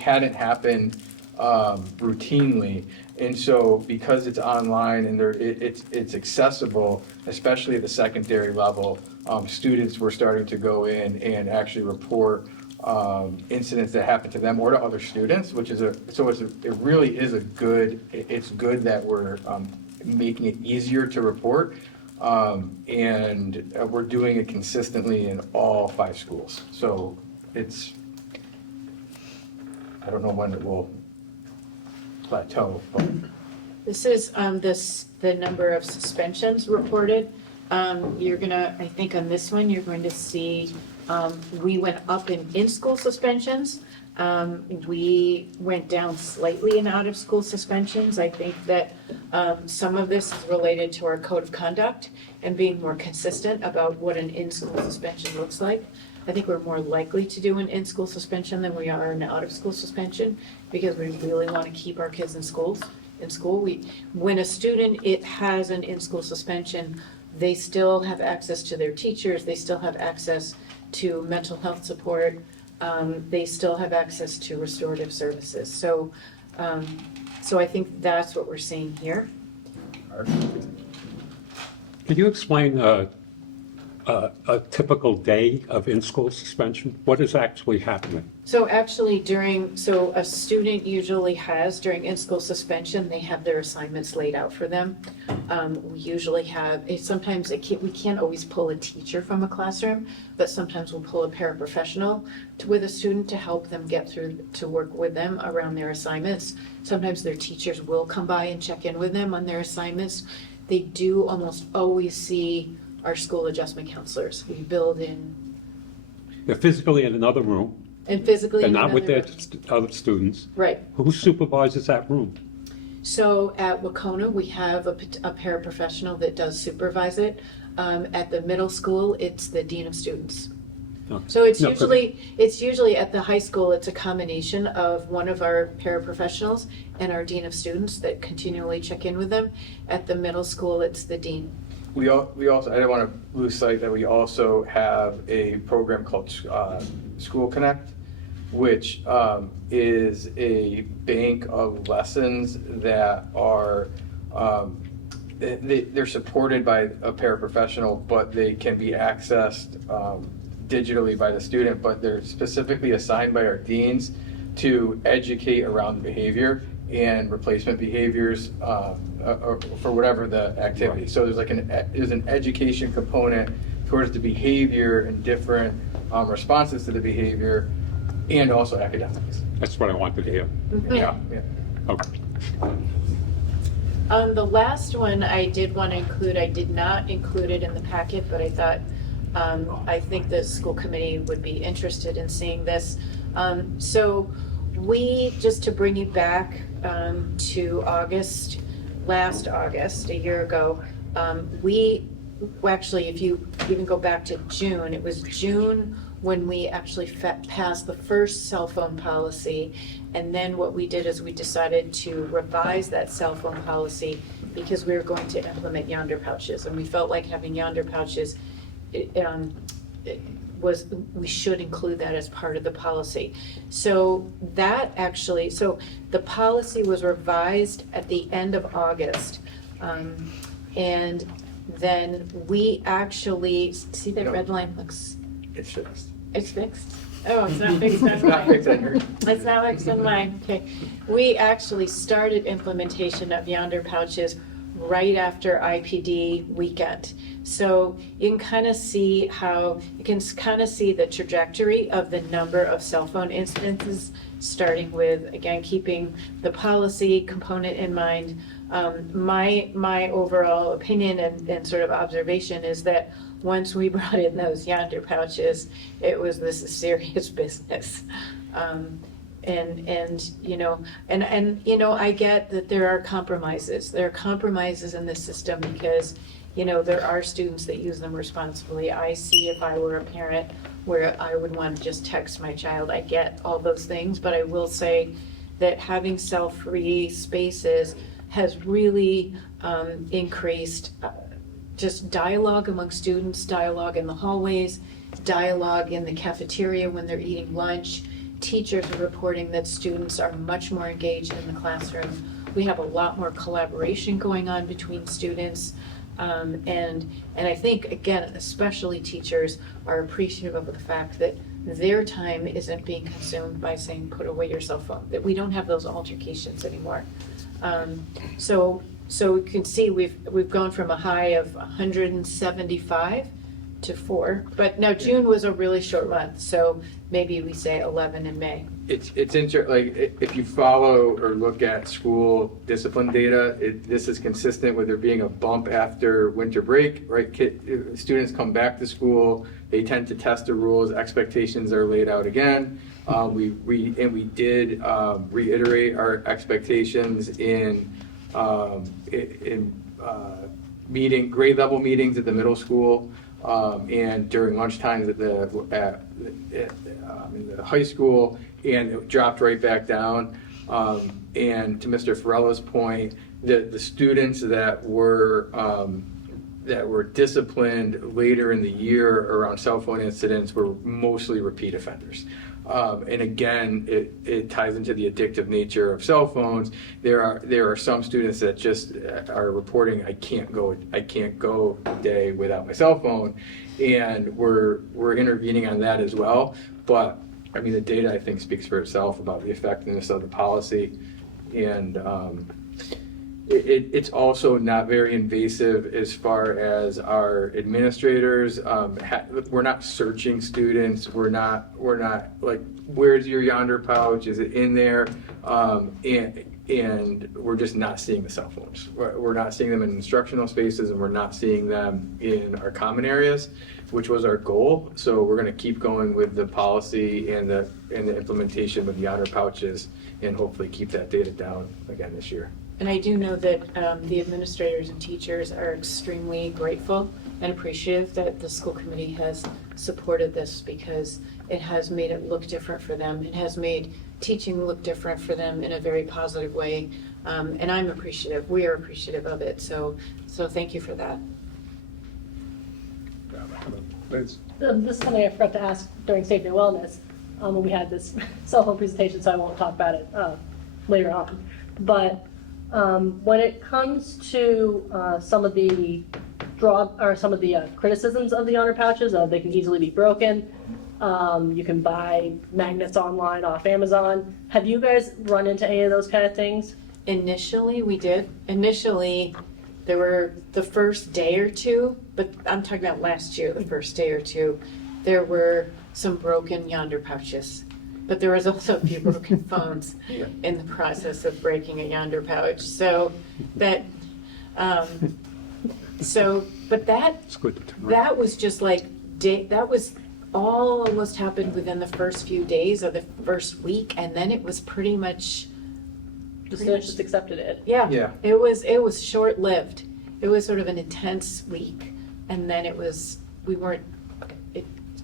hadn't happened routinely. And so because it's online and it's accessible, especially at the secondary level, students were starting to go in and actually report incidents that happen to them or to other students, which is it really is it's good that we're making it easier to report, and we're doing it consistently in all 5 schools. So I don't know when it will plateau, but. This is the number of suspensions reported. You're gonna, I think on this one, you're going to see, we went up in in-school suspensions. We went down slightly in out-of-school suspensions. I think that some of this is related to our code of conduct and being more consistent about what an in-school suspension looks like. I think we're more likely to do an in-school suspension than we are an out-of-school suspension because we really want to keep our kids in school. When a student has an in-school suspension, they still have access to their teachers, they still have access to mental health support, they still have access to restorative services. So I think that's what we're seeing here. Can you explain a typical day of in-school suspension? What is actually happening? So actually a student usually has, during in-school suspension, they have their assignments laid out for them. We usually have, we can't always pull a teacher from a classroom, but sometimes we'll pull a paraprofessional with a student to help them get through, to work with them around their assignments. Sometimes their teachers will come by and check in with them on their assignments. They do almost always see our school adjustment counselors. We build in. They're physically in another room. And physically. They're not with their other students. Right. Who supervises that room? So at Wacona, we have a paraprofessional that does supervise it. At the middle school, it's the dean of students. No. So it's usually at the high school, it's a combination of one of our paraprofessionals and our dean of students that continually check in with them. At the middle school, it's the dean. We also, I don't want to lose sight that we also have a program called School Connect, which is a bank of lessons that are, they're supported by a paraprofessional, but they can be accessed digitally by the student, but they're specifically assigned by our deans to educate around the behavior and replacement behaviors or for whatever the activity. So there's an education component towards the behavior and different responses to the behavior, and also academics. That's what I wanted to hear. Mm-hmm. Yeah. Okay. The last one I did want to include, I did not include it in the packet, but I thought I think the school committee would be interested in seeing this. So we, just to bring you back to August, last August, a year ago, well, actually, if you even go back to June, it was June when we actually passed the first cell phone policy. And then what we did is we decided to revise that cell phone policy because we were going to implement yonder pouches. And we felt like having yonder pouches, we should include that as part of the policy. So that actually, so the policy was revised at the end of August. And then we actually, see that red line looks, It's fixed. it's fixed? Oh, it's not fixed on It's not fixed on yours. It's not fixed on mine, okay. We actually started implementation of yonder pouches right after IPD weekend. So you can kind of see the trajectory of the number of cell phone incidences, starting with, again, keeping the policy component in mind. My overall opinion and sort of observation is that once we brought in those yonder pouches, this is serious business. And I get that there are compromises. There are compromises in the system because, there are students that use them responsibly. I see, if I were a parent, where I would want to just text my child. I get all those things, but I will say that having cell-free spaces has really increased just dialogue among students, dialogue in the hallways, dialogue in the cafeteria when they're eating lunch. Teachers are reporting that students are much more engaged in the classroom. We have a lot more collaboration going on between students. And I think, again, especially teachers are appreciative of the fact that their time isn't being consumed by saying, put away your cell phone, that we don't have those altercations anymore. So you can see we've gone from a high of 175 to 4, but now June was a really short month, so maybe we say 11 in May. It's like, if you follow or look at school discipline data, this is consistent with there being a bump after winter break, right? Students come back to school, they tend to test the rules, expectations are laid out again. We did reiterate our expectations in grade level meetings at the middle school, and during lunch times in the high school, and it dropped right back down. And to Mr. Ferrella's point, the students that were disciplined later in the year around cell phone incidents were mostly repeat offenders. And again, it ties into the addictive nature of cell phones. There are some students that just are reporting, I can't go a day without my cell phone, and we're intervening on that as well. But I mean, the data, I think, speaks for itself about the effectiveness of the policy, and it's also not very invasive as far as our administrators. We're not searching students. We're not like, where's your yonder pouch? Is it in there? And we're just not seeing the cell phones. We're not seeing them in instructional spaces, and we're not seeing them in our common areas, which was our goal. So we're going to keep going with the policy and the implementation with yonder pouches, and hopefully keep that data down again this year. And I do know that the administrators and teachers are extremely grateful and appreciative that the school committee has supported this, because it has made it look different for them. It has made teaching look different for them in a very positive way. And I'm appreciative. We are appreciative of it. So thank you for that. Liz? This is something I forgot to ask during safety and wellness when we had this cell phone presentation, so I won't talk about it later on. But when it comes to some of the criticisms of the yonder pouches, they can easily be broken. You can buy magnets online off Amazon. Have you guys run into any of those kind of things? Initially, we did. Initially, there were the first day or two, but I'm talking about last year, the first day or two, there were some broken yonder pouches. But there was also a few broken phones in the process of breaking a yonder pouch. So that, but that was just like that was all almost happened within the first few days or the first week, and then it was pretty much. The students just accepted it. Yeah. Yeah. It was short-lived. It was sort of an intense week, and then it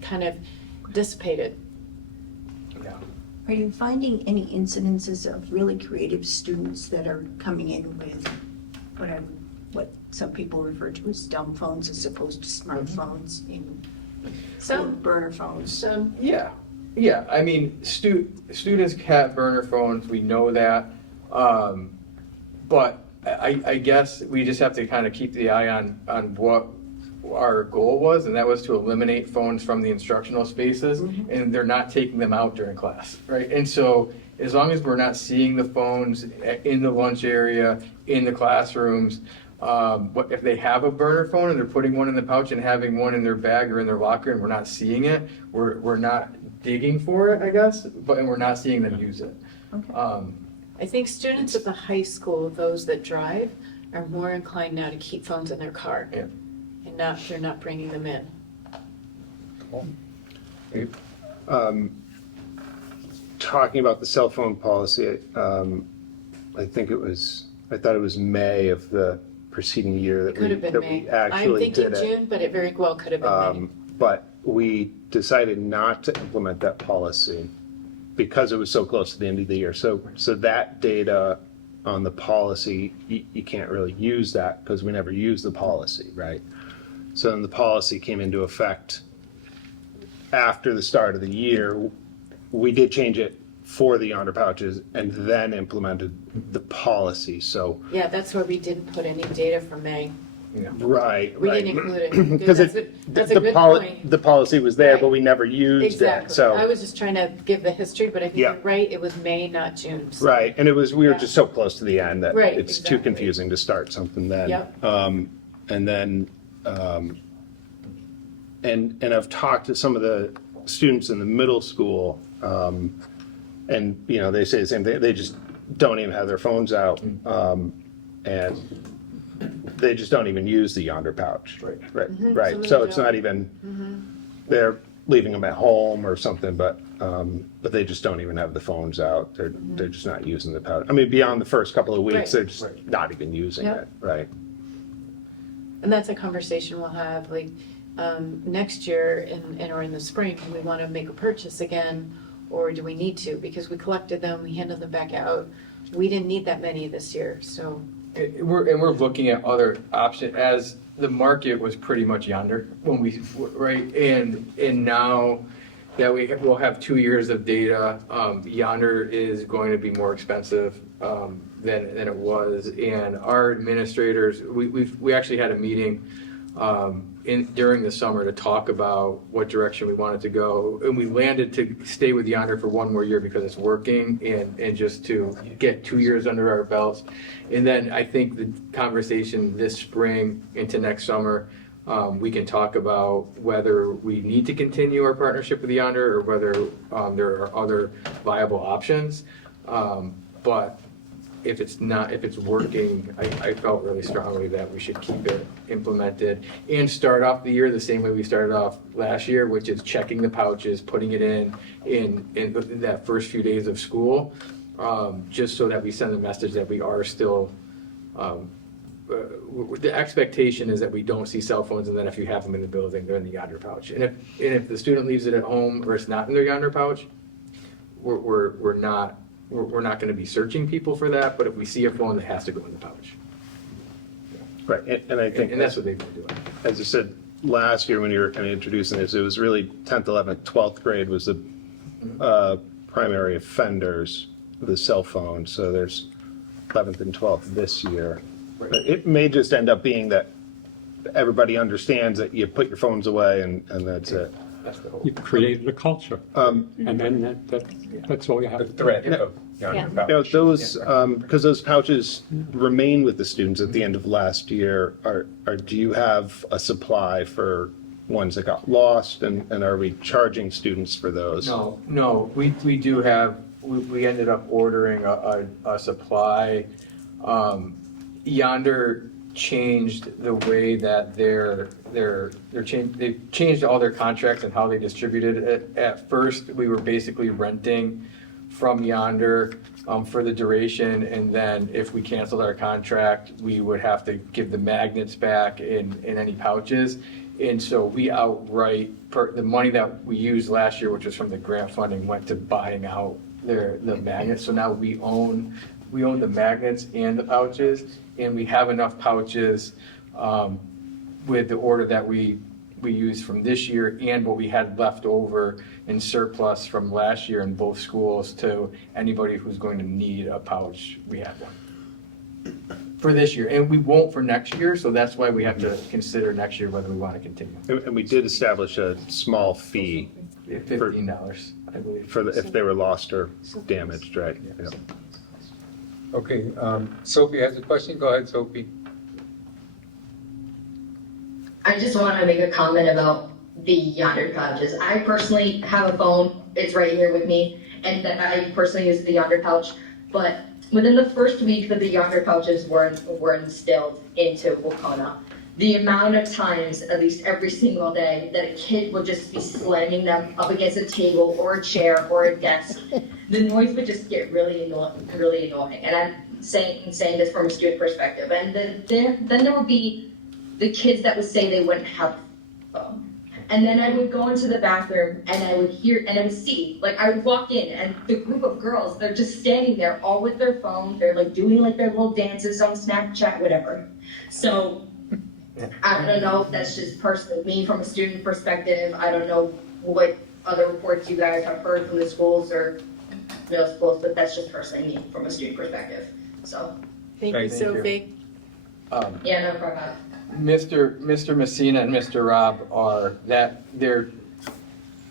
kind of dissipated. Are you finding any incidences of really creative students that are coming in with what some people refer to as dumb phones as opposed to smartphones or burner phones? Yeah, I mean, students have burner phones, we know that. But I guess we just have to kind of keep the eye on what our goal was, and that was to eliminate phones from the instructional spaces, and they're not taking them out during class, right? And so as long as we're not seeing the phones in the lunch area, in the classrooms, but if they have a burner phone and they're putting one in the pouch and having one in their bag or in their locker and we're not seeing it, we're not digging for it, I guess, and we're not seeing them use it. Okay. I think students at the high school, those that drive, are more inclined now to keep phones in their car. Yeah. And they're not bringing them in. Talking about the cell phone policy, I thought it was May of the preceding year that Could have been we May. I'm actually thinking did it. June, but it very well could have been May. But we decided not to implement that policy because it was so close to the end of the year. So that data on the policy, you can't really use that because we never used the policy, right? So then the policy came into effect after the start of the year. We did change it for the yonder pouches and then implemented the policy, so. Yeah, that's where we didn't put any data for May. Right. We didn't include it. Because That's a good point. the policy was there, Right. but we never used it, Exactly. so. I was just trying to give the history, but I think Yeah. you're right, it was May, not June. So- Right, and we were Yeah. just so close to the end that Right, it's too exactly. confusing to start something then. Yep. And then, and I've talked to some of the students in the middle school, and, they say the same thing, they just don't even have their phones out, and they just don't even use the yonder pouch. Right. Some Right, of so them it's not don't. even, they're leaving them at home or something, but they just don't even have the phones out. They're just not using the pouch. I mean, beyond the first couple of weeks, Right. they're just not even using Yep. it, right? And that's a conversation we'll have, like, next year or in the spring, do we want to make a purchase again, or do we need to? Because we collected them, we handed them back out. We didn't need that many this year, so. We're looking at other options as the market was pretty much yonder when right? And now that we'll have 2 years of data, yonder is going to be more expensive than it was. And our administrators, we actually had a meeting during the summer to talk about what direction we wanted to go. And we landed to stay with yonder for 1 more year because it's working and just to get 2 years under our belts. And then I think the conversation this spring into next summer, we can talk about whether we need to continue our partnership with yonder or whether there are other viable options. But if it's working, I felt really strongly that we should keep it implemented and start off the year the same way we started off last year, which is checking the pouches, putting it in that first few days of school, just so that we send the message that we are still, the expectation is that we don't see cell phones, and then if you have them in the building, they're in the yonder pouch. And if the student leaves it at home or it's not in their yonder pouch, we're not going to be searching people for that, but if we see a phone, it has to go in the pouch. Right, and I think. And that's what they've been doing. As I said, last year when you were kind of introducing this, it was really 10th, 11th, 12th grade was the primary offenders of the cell phone. So there's 11th and 12th this year. Right. But it may just end up being that everybody understands that you put your phones away and that's it. That's the whole. You created a culture, and then that's all you have The to do. threat of yonder pouch. Those, because those pouches remain with the students at the end of last year, do you have a supply for ones that got lost, and are we charging students for those? No, we do have, we ended up ordering a supply. Yonder changed the way that they've changed all their contracts and how they distributed it. At first, we were basically renting from Yonder for the duration, and then if we canceled our contract, we would have to give the magnets back in any pouches. And so we outright, the money that we used last year, which was from the grant funding, went to buying out the magnets. So now we own the magnets and the pouches, and we have enough pouches with the order that we used from this year and what we had left over in surplus from last year in both schools to anybody who's going to need a pouch, we have one for this year. And we won't for next year, so that's why we have to consider next year whether we want to continue. And we did establish a small fee $15, I believe. for if they were lost or damaged, right? Yeah. Okay, Sophie has a question. Go ahead, Sophie. I just want to make a comment about the Yonder pouches. I personally have a phone, it's right here with me, and that I personally use the Yonder pouch, but within the first week that the Yonder pouches were instilled into Wauconah, the amount of times, at least every single day, that a kid would just be slamming them up against a table or a chair or a desk, the noise would just get really annoying. And I'm saying this from a student perspective. And then there would be the kids that would say they wouldn't have a phone. And then I would go into the bathroom and I would hear, and I would see, like I would walk in and the group of girls, they're just standing there all with their phone. They're like doing like their little dances on Snapchat, whatever. So I don't know if that's just personally me from a student perspective. I don't know what other reports you guys have heard from the schools or middle schools, but that's just personally me from a student perspective. So. Thank you, Sophie. Yeah, no problem. Mr. Messina and Mr. Rob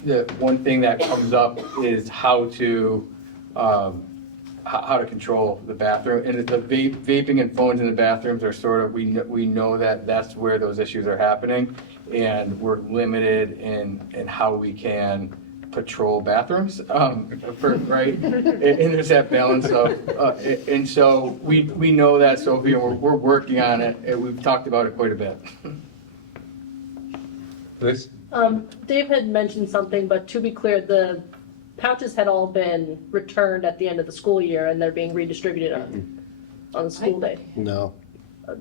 the one thing that comes up is how to control the bathroom. And the vaping and phones in the bathrooms are sort of, we know that that's where those issues are happening, and we're limited in how we can patrol bathrooms, right? And there's that balance of, and so we know that, Sophie, and we're working on it, and we've talked about it quite a bit. Liz? Dave had mentioned something, but to be clear, the pouches had all been returned at the end of the school year, and they're being redistributed on the school day. No.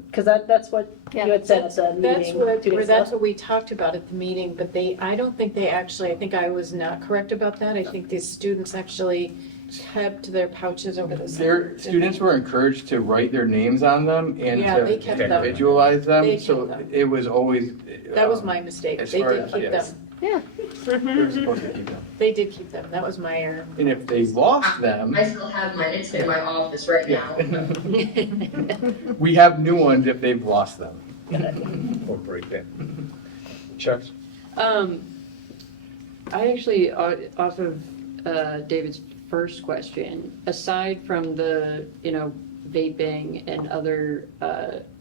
Because that's what you had said at the meeting. That's what we talked about at the meeting, but I don't think they actually, I think I was not correct about that. I think the students actually kept their pouches over the summer. Their students were encouraged to write their names on them and they to kept them. individualize them, They kept so them. it was always. That was my mistake. as They far did as- keep yes. them. Yeah. They were supposed to keep them. They did keep them. That was my error. And if they lost them, I still have mine. It's in my office right now. we have new ones if they've lost them. Or break them. Chuck? I actually, off of David's first question, aside from the, vaping and other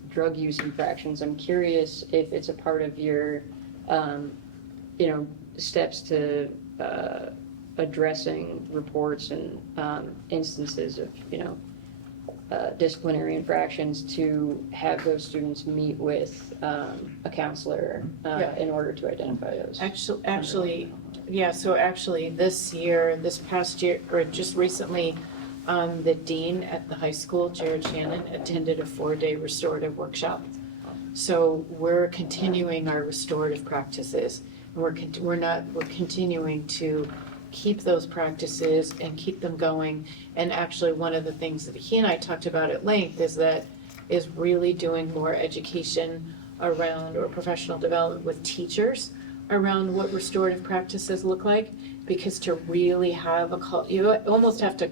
drug use infractions, I'm curious if it's a part of your, steps to addressing reports and instances of, disciplinary infractions, to have those students meet with a counselor in order to identify those. Actually, yeah, so actually this past year, or just recently, the dean at the high school, Jared Shannon, attended a 4-day restorative workshop. So we're continuing our restorative practices. We're continuing to keep those practices and keep them going. And actually, one of the things that he and I talked about at length is really doing more education around, or professional development with teachers around what restorative practices look like, because to really have you almost have to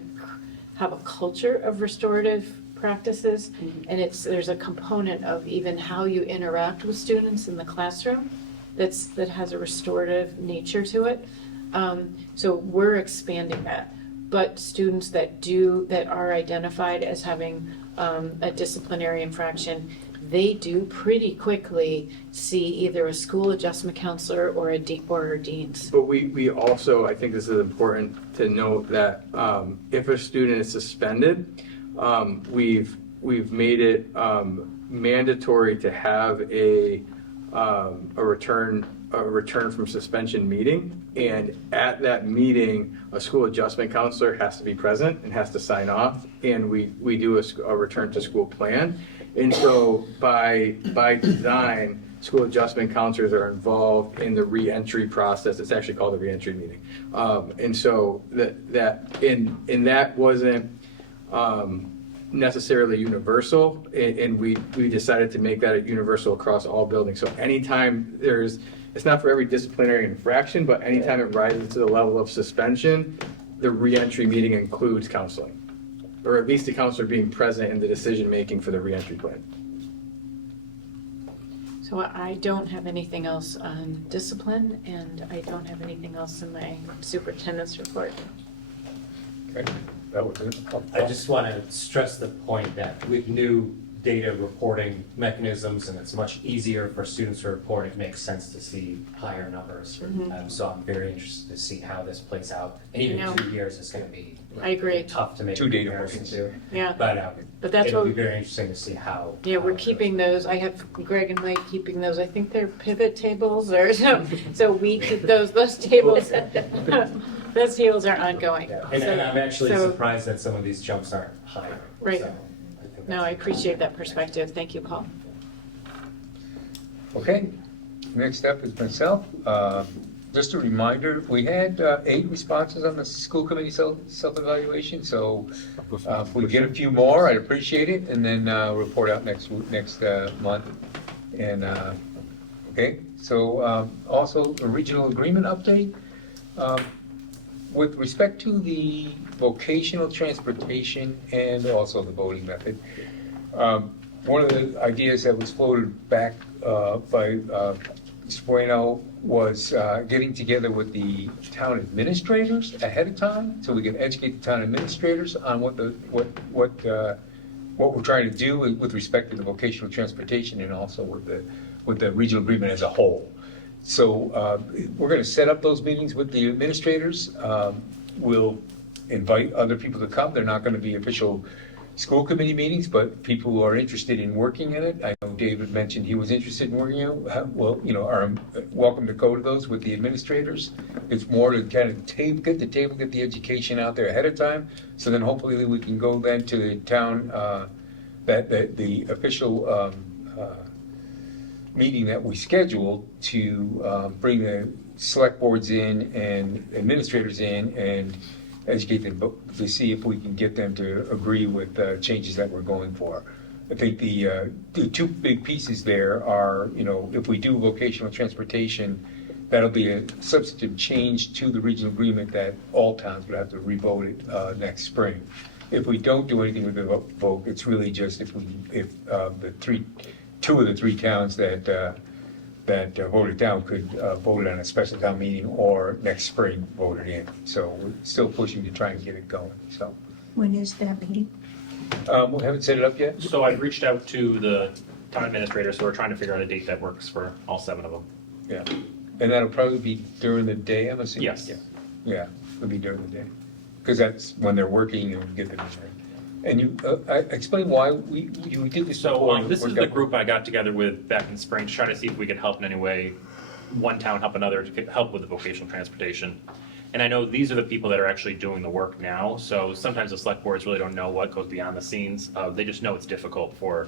have a culture of restorative practices, and there's a component of even how you interact with students in the classroom that has a restorative nature to it. So we're expanding that. But students that are identified as having a disciplinary infraction, they do pretty quickly see either a school adjustment counselor or a deans. But we also, I think this is important to note that if a student is suspended, we've we've made it mandatory to have a return from suspension meeting. And at that meeting, a school adjustment counselor has to be present and has to sign off. And we do a return to school plan. And so by design, school adjustment counselors are involved in the reentry process. It's actually called the reentry meeting. And so that wasn't necessarily universal, and we decided to make that universal across all buildings. So anytime it's not for every disciplinary infraction, but anytime it rises to the level of suspension, the reentry meeting includes counseling, or at least the counselor being present in the decision-making for the reentry plan. So I don't have anything else on discipline, and I don't have anything else in my superintendent's report. Okay, that was it. I just want to stress the point that with new data reporting mechanisms, and it's much easier for students to report, it makes sense to see higher numbers. So I'm very interested to see how this plays out. And even 2 years is going to be I agree. tough to make Two a data comparison points. to. Yeah. But that's it'll what be very interesting to see how. Yeah, we're keeping those. I have Greg and Mike keeping those. I think they're pivot tables or so. So we keep those tables. Those tables are ongoing. Yeah. And I'm actually surprised that some of these jumps aren't higher. Right. So No, I appreciate that perspective. Thank you, Paul. Okay, next up is myself. Just a reminder, we had 8 responses on the school committee self-evaluation, so if we get a few more, I'd appreciate it, and then report out next month. And, okay, so also a regional agreement update. With respect to the vocational transportation and also the voting method, one of the ideas that was floated back by Mr. Bueno was getting together with the town administrators ahead of time, so we can educate the town administrators on what we're trying to do with respect to the vocational transportation and also with the regional agreement as a whole. So we're going to set up those meetings with the administrators. We'll invite other people to come. They're not going to be official school committee meetings, but people who are interested in working in it. I know David mentioned he was interested in working in it. Well, are welcome to go to those with the administrators. It's more to kind of get the education out there ahead of time. So then hopefully we can go then to the town, the official meeting that we scheduled to bring the select boards in and administrators in and educate them to see if we can get them to agree with changes that we're going for. I think the 2 big pieces there are, if we do vocational transportation, that'll be a substantive change to the regional agreement that all towns would have to revote it next spring. If we don't do anything with the vote, it's really just if the 2 of the 3 towns that voted down could vote it on a special town meeting or next spring vote it in. So we're still pushing to try and get it going. So When is that meeting? we haven't set it up yet. So I've reached out to the town administrator, so we're trying to figure out a date that works for all 7 of them. Yeah, and that'll probably be during the day, I'm assuming? Yes. Yeah, it'll be during the day, because that's when they're working and we get them in there. And you, explain why we did this before. So this is the group I got together with back in spring to try to see if we could help in any way, one town help another to help with the vocational transportation. And I know these are the people that are actually doing the work now, so sometimes the select boards really don't know what goes beyond the scenes. They just know it's difficult for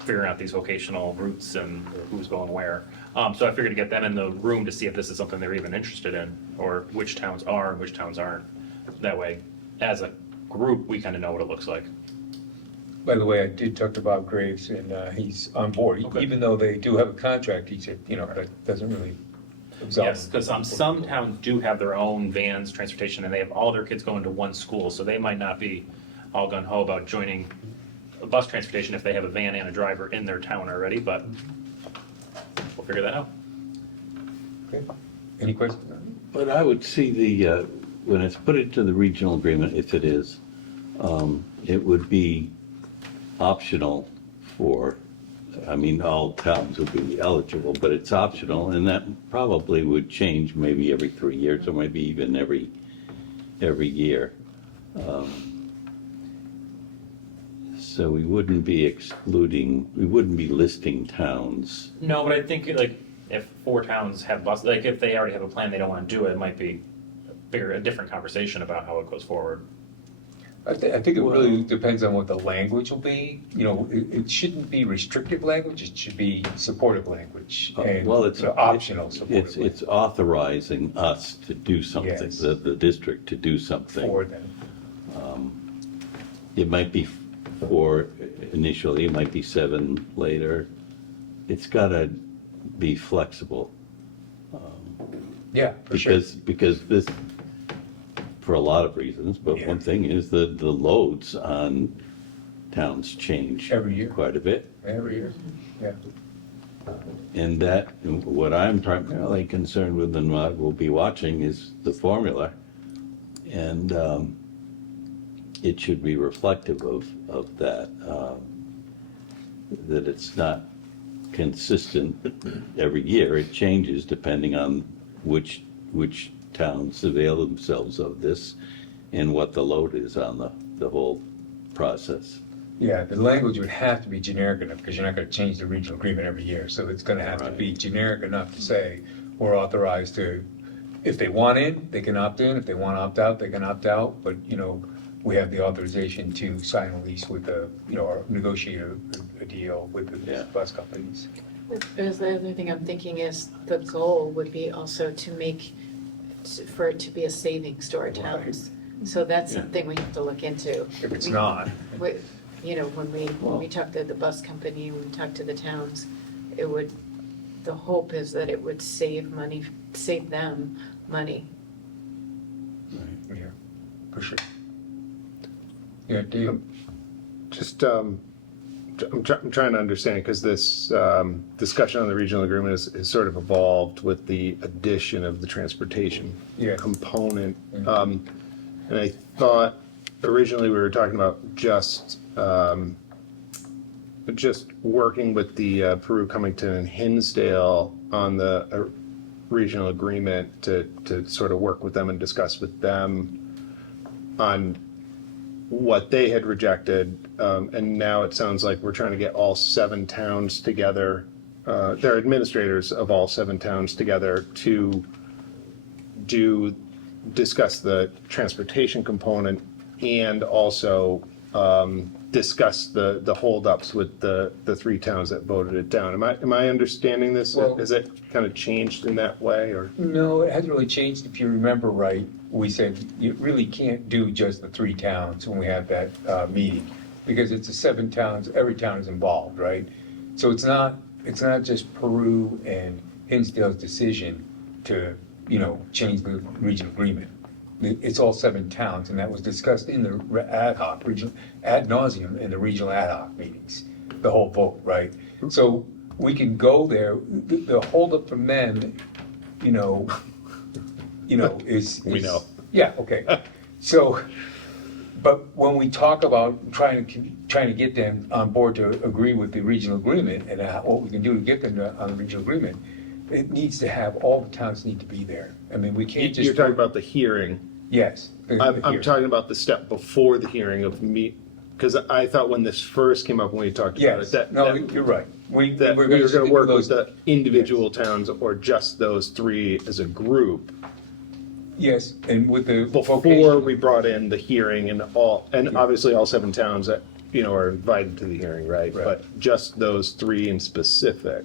figuring out these vocational routes and who's going where. So I figured to get them in the room to see if this is something they're even interested in, or which towns are and which towns aren't. That way, as a group, we kind of know what it looks like. By the way, I did talk to Bob Graves, and he's on board. Okay. Even though they do have a contract, he said, that doesn't really absolve Yes, because some towns do have their own vans, transportation, and they have all their kids going to one school, so they might not be all gung-ho about joining a bus transportation if they have a van and a driver in their town already, but we'll figure that out. Okay. Any questions? But I would see when it's put into the regional agreement, if it is, it would be optional for, all towns would be eligible, but it's optional, and that probably would change maybe every 3 years, or maybe even every year. So we wouldn't be excluding, we wouldn't be listing towns. No, but I think like if 4 towns have bus, like if they already have a plan, they don't want to do it, it might be a different conversation about how it goes forward. I think it really depends on what the language will be. You know, it shouldn't be restrictive language, it should be supportive language and Well, it's optional supportive language It's authorizing us to do something, Yes. the district to do something. for them. It might be 4 initially, it might be 7 later. It's gotta be flexible. Yeah, for sure. Because this, for a lot of reasons, but one thing is the loads on towns change. Every year. Quite a bit. Every year, yeah. And that, what I'm primarily concerned with and what we'll be watching is the formula. And it should be reflective of that, that it's not consistent every year. It changes depending on which towns avail themselves of this and what the load is on the whole process. Yeah, the language would have to be generic enough, because you're not gonna change the regional agreement every year, so it's gonna have to be generic enough to say, we're authorized to, if they want in, they can opt in, if they want to opt out, they can opt out, but, you know, we have the authorization to sign a lease with the, you know, or negotiate a deal with the bus companies. There's the other thing I'm thinking is the goal would be also to make, for it to be a savings to our towns. So that's something we have to look into. If it's not. You know, when we talk to the bus company, when we talk to the towns, it would, the hope is that it would save them money. Yeah, for sure. Yeah, Dave? Just, I'm trying to understand, because this discussion on the regional agreement is sort of evolved with the addition of the transportation component. And I thought originally we were talking about just working with the Peru, Cummington, and Hinsdale on the regional agreement to sort of work with them and discuss with them on what they had rejected, and now it sounds like we're trying to get all 7 towns together, their administrators of all 7 towns together to discuss the transportation component and also discuss the holdups with the 3 towns that voted it down. Am I understanding this? Well, has it kind of changed in that way, or? No, it hasn't really changed. If you remember right, we said you really can't do just the 3 towns when we have that meeting, because it's the 7 towns, every town is involved, right? So it's not just Peru and Hinsdale's decision to, you know, change the regional agreement. It's all 7 towns, and that was discussed in the ad hoc, ad nauseum in the regional ad hoc meetings, the whole vote, right? So we can go there, the holdup from them, you know, is. We know. Yeah, okay. So, but when we talk about trying to get them on board to agree with the regional agreement and what we can do to get them on the regional agreement, it needs to have, all the towns need to be there. I mean, we can't just. You're talking about the hearing. Yes. I'm talking about the step before the hearing of me, because I thought when this first came up, when we talked about it, you're right. We were were going to work those, with the individual towns or just those 3 as a group. Yes, and with the Before we brought in the hearing and obviously all 7 towns that, you know, are invited to the hearing, right? But just those 3 in specific.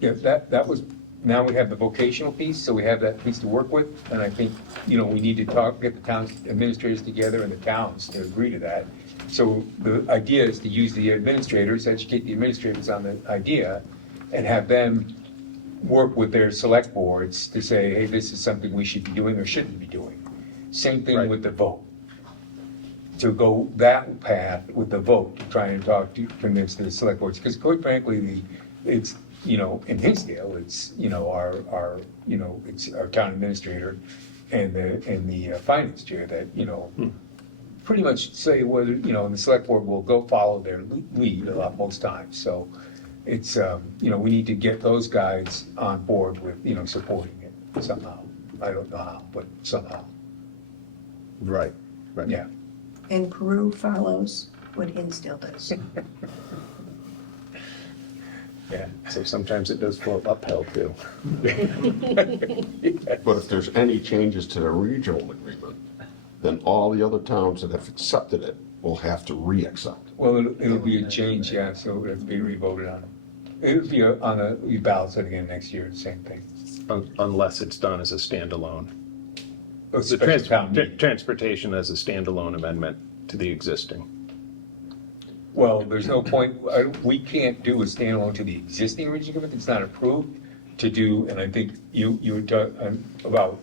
Yeah, that was, now we have the vocational piece, so we have that piece to work with, and I think, you know, we need to get the town's administrators together and the towns to agree to that. So the idea is to use the administrators, educate the administrators on the idea, and have them work with their select boards to say, hey, this is something we should be doing or shouldn't be doing. Same thing with the vote. To go that path with the vote, to try and convince the select boards, because quite frankly, it's, you know, in Hinsdale, it's, you know, it's our town administrator and the finance chair that, you know, pretty much say whether, you know, and the select board will go follow their lead a lot most times. So it's, you know, we need to get those guys on board with, you know, supporting it somehow. I don't know how, but somehow. Right. Yeah. And Peru follows what Hinsdale does. Yeah. So sometimes it does flow uphill too. But if there's any changes to the regional agreement, then all the other towns that have accepted it will have to re-accept. Well, it'll be a change, yeah, so it'll have to be re-voted on. It'll be on the ballots again next year, same thing. Unless it's done as a standalone. A The special town meeting. transportation as a standalone amendment to the existing. Well, there's no point, we can't do a standalone to the existing regional agreement, it's not approved to do, and I think you were talking about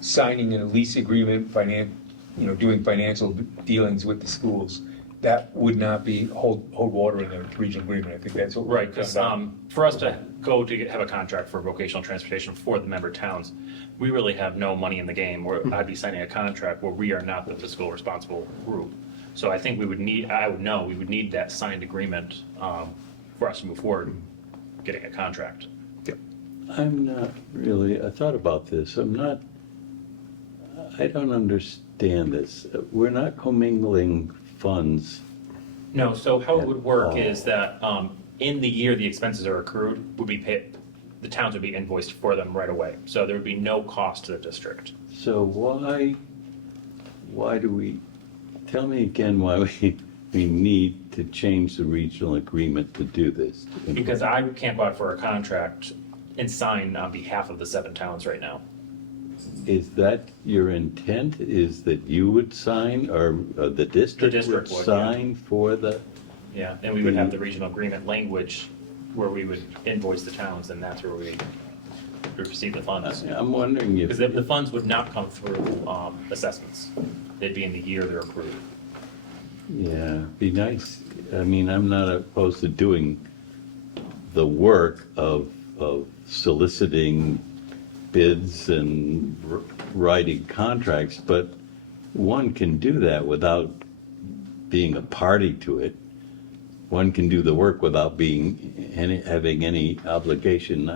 signing a lease agreement, doing financial dealings with the schools. That would not hold water in the regional agreement, I think that's what. Right, because for us to go to have a contract for vocational transportation for the member towns, we really have no money in the game, where I'd be signing a contract where we are not the fiscal responsible group. So I think we would need that signed agreement for us to move forward getting a contract. I'm not really, I thought about this, I don't understand this. We're not commingling funds. No, so how it would work is that in the year the expenses are accrued, would be paid, the towns would be invoiced for them right away. So there would be no cost to the district. So why do we, tell me again why we need to change the regional agreement to do this? Because I can't go out for a contract and sign on behalf of the 7 towns right now. Is that your intent, is that you would sign, or the district would would, sign for the? Yeah, and we would have the regional agreement language where we would invoice the towns, and that's where we would receive the funds. I'm wondering if. Because the funds would not come through assessments. They'd be in the year they're approved. Yeah, be nice. I mean, I'm not opposed to doing the work of soliciting bids and writing contracts, but one can do that without being a party to it. One can do the work without having any obligation.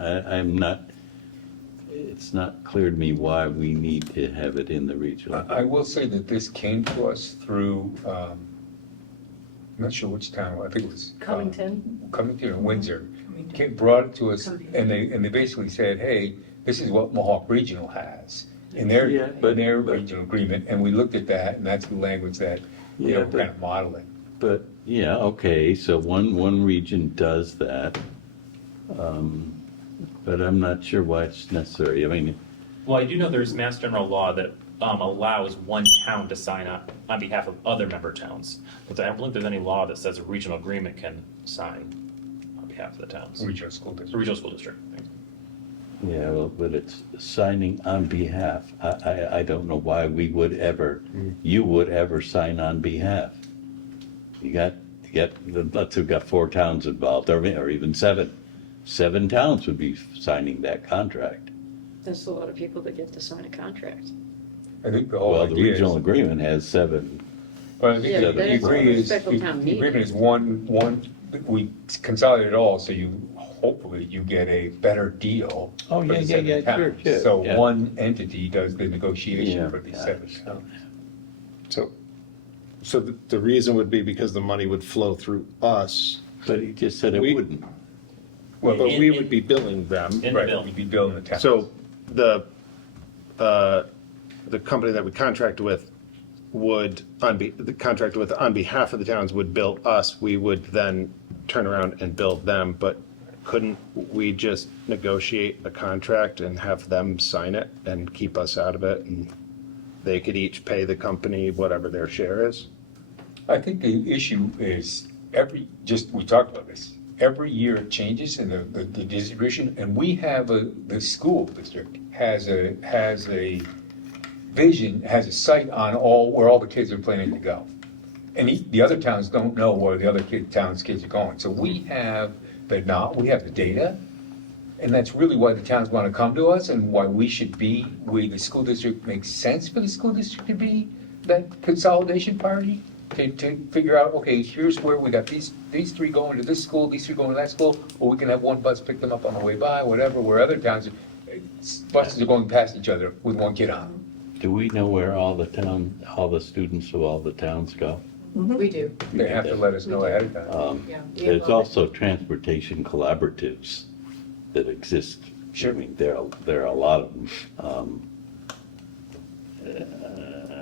It's not clear to me why we need to have it in the regional. I will say that this came to us through, I'm not sure which town, I think it was. Covington. Covington or Windsor. Brought it to us, and they basically said, hey, this is what Mohawk Regional has in their regional agreement, and we looked at that, and that's the language that, we're kind of modeling. But, yeah, okay, so one region does that, but I'm not sure why it's necessary. I mean. Well, I do know there's Mass General law that allows one town to sign on behalf of other member towns. But I don't think there's any law that says a regional agreement can sign on behalf of the towns. Regional school district. Regional school district. Yeah, well, but it's signing on behalf. I don't know why you would ever sign on behalf. You got, let's have got 4 towns involved, or even 7. 7 towns would be signing that contract. That's a lot of people that get to sign a contract. I think the whole idea the regional agreement has 7. Well, I think the agreement is one, we consolidate it all, so hopefully you get a better deal. Oh, for the yeah, 7 towns. sure. So Yeah. one entity does the negotiation for these 7 towns. So the reason would be because the money would flow through us. But he just said it wouldn't. Well, but we would be billing them. Right, we'd be billing the towns. So the company that we contract with would, on behalf of the towns would bill us. We would then turn around and bill them, but couldn't we just negotiate a contract and have them sign it and keep us out of it? And they could each pay the company whatever their share is? I think the issue is we talked about this, every year it changes in the distribution, and we have the school district has a vision, has a site on where all the kids are planning to go. And the other towns don't know where the other towns' kids are going. So we have the data, and that's really why the towns want to come to us and why we the school district makes sense for the school district to be that consolidation party, to figure out, okay, here's where we got these 3 going to this school, these 3 going to that school, or we can have one bus pick them up on the way by, whatever, where other towns, buses are going past each other with one kid on. Do we know where all the students of all the towns go? We do. They have to let us know ahead of time. Yeah, we There's involve also transportation collaboratives that exist. Sure. I mean, there are a lot of them.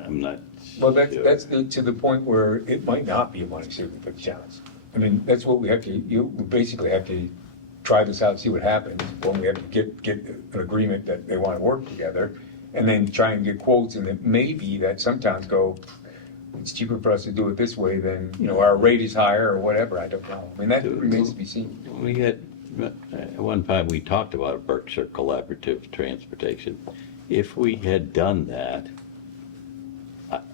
I'm not. Well, that's, sure. that's to the point where it might not be a money saver for the towns. I mean, that's what we have to, we basically have to try this out, see what happens. When we have to get an agreement that they want to work together, and then try and get quotes, and it may be that some towns go, it's cheaper for us to do it this way than, our rate is higher or whatever, I don't know. I mean, that remains to be seen. We had, at one time, we talked about Berkshire Collaborative Transportation. If we had done that,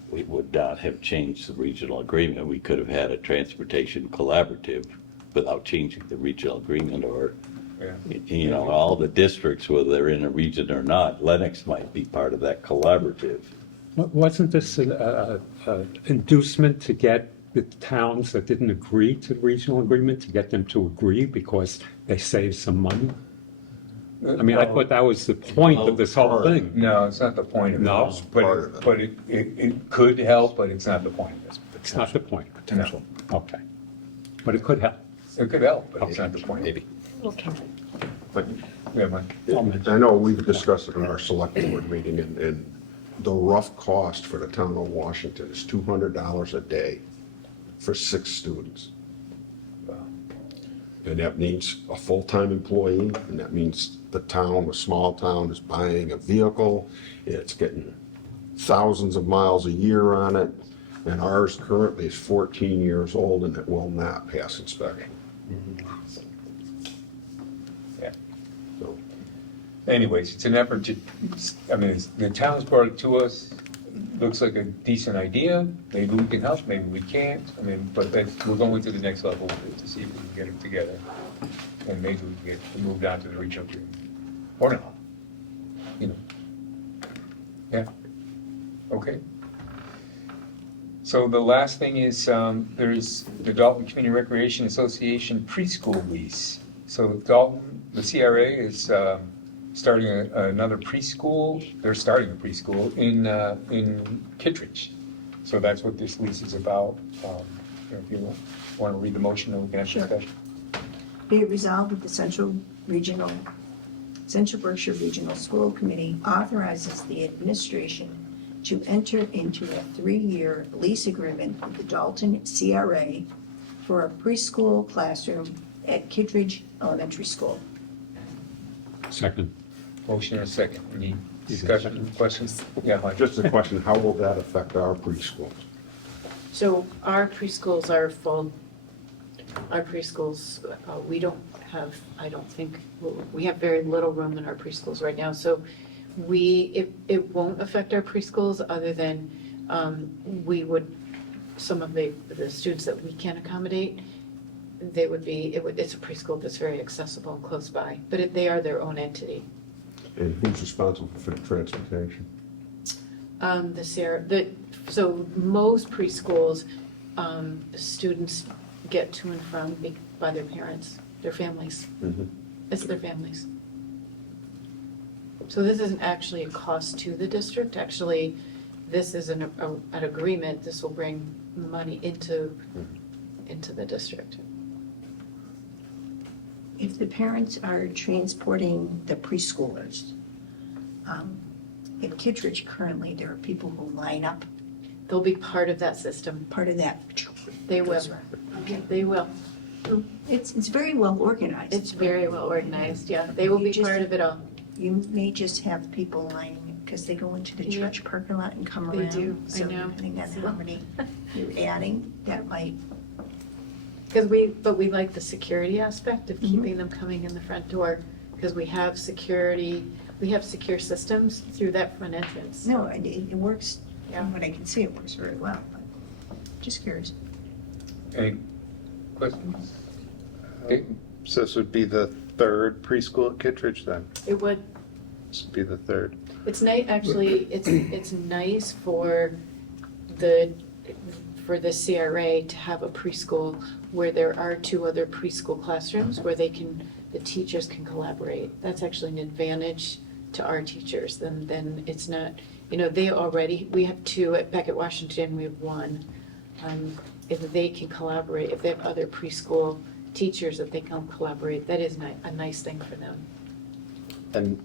we would not have changed the regional agreement. We could have had a transportation collaborative without changing the regional agreement, or, all the districts, whether they're in a region or not, Lennox might be part of that collaborative. Wasn't this an inducement to get the towns that didn't agree to the regional agreement, to get them to agree because they saved some money? I mean, I thought that was the point of this whole thing. No, it's not the point of it. No. But it could help, but it's not the point of this. It's not the point. Potential. Okay. But it could help. It could help, but it's not the point. Maybe. Okay. But Yeah, Mike. I know we've discussed it in our select board meeting, and the rough cost for the town of Washington is $200 a day for 6 students. And that means a full-time employee, and that means the town, a small town, is buying a vehicle. It's getting thousands of miles a year on it, and ours currently is 14 years old, and it will not pass inspection. Yeah. So, Anyways, it's an effort to, the town's brought it to us, looks like a decent idea, maybe we can help, maybe we can't, but we're going to the next level to see if we can get it together, and maybe we can get moved on to the regional agreement, or not, Yeah, okay. So the last thing is, there's the Dalton Community Recreation Association preschool lease. So Dalton, the CRA is starting another preschool. They're starting a preschool in Kittredge. So that's what this lease is about. If you want to read the motion, then we can have Sure. discussion. Be it resolved that the Central Berkshire Regional School Committee authorizes the administration to enter into a 3-year lease agreement with the Dalton CRA for a preschool classroom at Kittredge Elementary School. Second. Motion and a second. Any discussion, questions? Yeah, Mike. just a question, how will that affect our preschools? So our preschools are full. Our preschools, we don't have, I don't think, we have very little room in our preschools right now. So it won't affect our preschools other than we would, some of the students that we can accommodate, it's a preschool that's very accessible and close by, but they are their own entity. And who's responsible for the transportation? So most preschools, students get to and from by their parents, their families. It's their families. So this isn't actually a cost to the district. Actually, this is an agreement. This will bring money into the district. If the parents are transporting the preschoolers, at Kittredge currently, there are people who line up. They'll be part of that system. Part of that. They will. They will. It's very well organized. It's very well organized, yeah. They will be part of it all. You may just have people lining because they go into the church parking lot and come They around. do, I So know. depending on how many you're adding, that might. Because but we like the security aspect of keeping them coming in the front door, because we have security, we have secure systems through that front entrance. No, it works, from what I can see, it works very well, but just curious. Any questions? Okay. So this would be the 3rd preschool at Kittredge then? It would. This would be the 3rd. It's nice, actually, it's nice for the CRA to have a preschool where there are 2 other preschool classrooms where the teachers can collaborate. That's actually an advantage to our teachers. Then it's not, we have 2 at Beckett-Washington, we have 1. if they can collaborate, if they have other preschool teachers that they can collaborate, that is a nice thing for them. And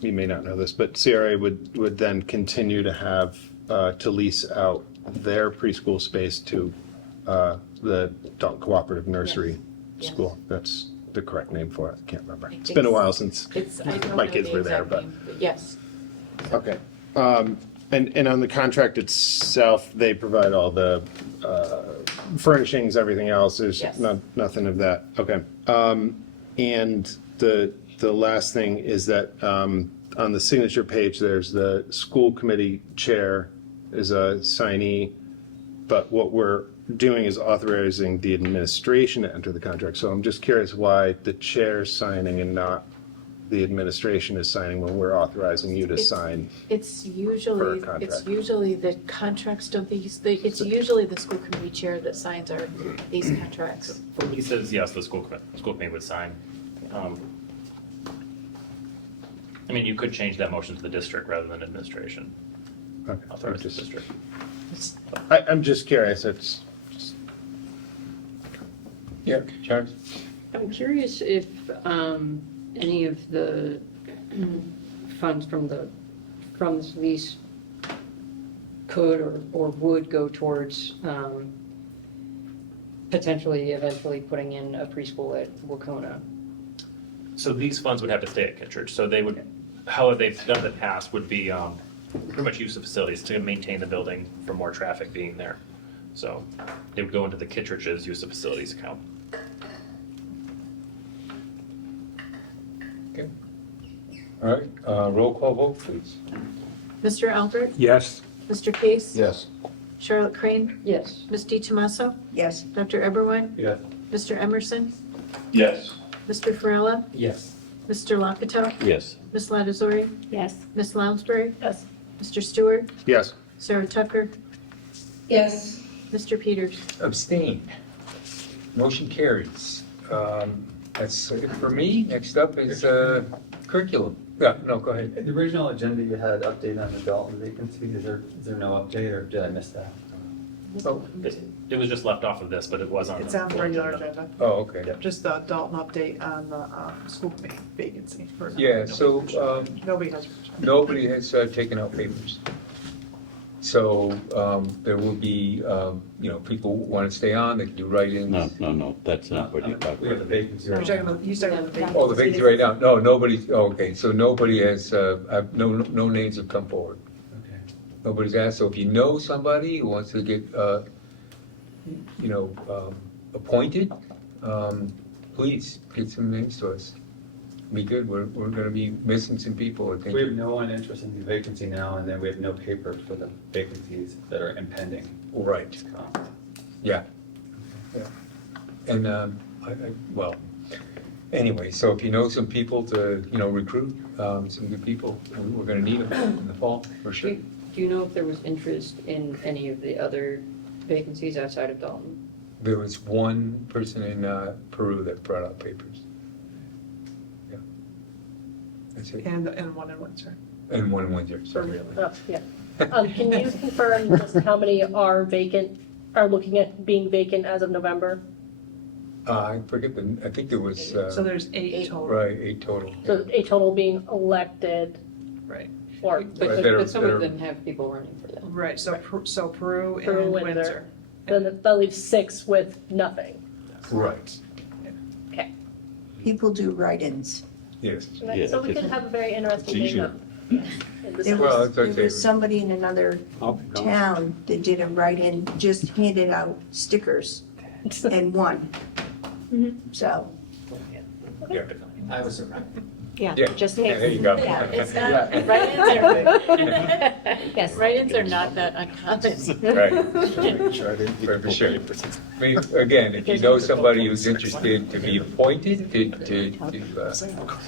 you may not know this, but CRA would then continue to have, to lease out their preschool space to the Dalton Cooperative Nursery Yes. School. That's the correct name for it. I can't remember. I It's think been a so. while since I don't my know kids the were there, exact but. name, yes. Okay. And on the contract itself, they provide all the furnishings, everything else. There's Yes. nothing of that. Okay. And the last thing is that on the signature page, there's the school committee chair is a signee, but what we're doing is authorizing the administration to enter the contract. So I'm just curious why the chair's signing and not the administration is signing when we're authorizing you to sign. It's For a usually, contract. it's usually the contracts, don't they, it's usually the school committee chair that signs these contracts. For leases, yes, the school committee would sign. I mean, you could change that motion to the district rather than administration. Okay. Authorize the district. I'm just curious. It's Yeah, Charles? I'm curious if any of the funds from this lease could or would go towards potentially eventually putting in a preschool at Wacona. So these funds would have to stay at Kittredge. So they would, how they've done in the past would be pretty much use of facilities to maintain the building for more traffic being there. So they would go into the Kittredge's use of facilities account. Okay. All right, roll call vote, please. Mr. Albert? Yes. Mr. Case? Yes. Charlotte Crane? Yes. Ms. DiTomaso? Yes. Dr. Eberwein? Yes. Mr. Emerson? Yes. Mr. Farella? Yes. Mr. Lockato? Yes. Ms. Latazori? Yes. Ms. Lounsbury? Yes. Mr. Stewart? yes. Sarah Tucker? Yes. Mr. Peters? Abstain. Motion carries. That's it for me. Next up is curriculum. Yeah, no, go ahead. The original agenda, you had update on the Dalton vacancy. Is there no update, or did I miss that? Oh, It was just left off of this, but it was on the It's on the full regular agenda. agenda. oh, okay. Just the Dalton update on the school committee vacancy. Yeah, so Nobody has. nobody has taken out papers. So there will be, people want to stay on, they can do write-ins. No, that's not what you're talking We have the about. vacancy. You're talking about, he's talking about the vacancy. Oh, the vacancy right now? No, nobody, okay, so nobody has, no names have come forward. Okay. Nobody's asked, so if you know somebody who wants to get, appointed, please get some names to us. Be good, we're gonna be missing some people, I think. We have no one interested in the vacancy now, and then we have no paper for the vacancies that are impending. Right, yeah. Yeah. And, well, anyway, so if you know some people to, recruit, some good people, we're gonna need them in the fall, for sure. Do you know if there was interest in any of the other vacancies outside of Dalton? There was one person in Peru that brought out papers. Yeah. That's it. And one in Windsor. And one in Windsor, sorry. Oh, yeah. Can you confirm just how many are looking at being vacant as of November? I forget I think there was, So there's 8 total. right, 8 total. So a total being elected Right. or But some of them have people running for them. Right, so Peru Peru, and Windsor. Windsor. Then that leaves 6 with nothing. Right, Okay. People do write-ins. yes. Yeah, So we could have a very interesting It's easier. makeup. in There Well, was, it's there okay. was somebody in another Oh, gosh. town that did a write-in, just handed out stickers and won. So, Yeah. I was surprised. Yeah, Yeah, just yeah, there you go. Yeah, it's not, Yes. write-ins are not that uncommon. Right, for sure. I mean, again, if you know somebody who's interested to be appointed, to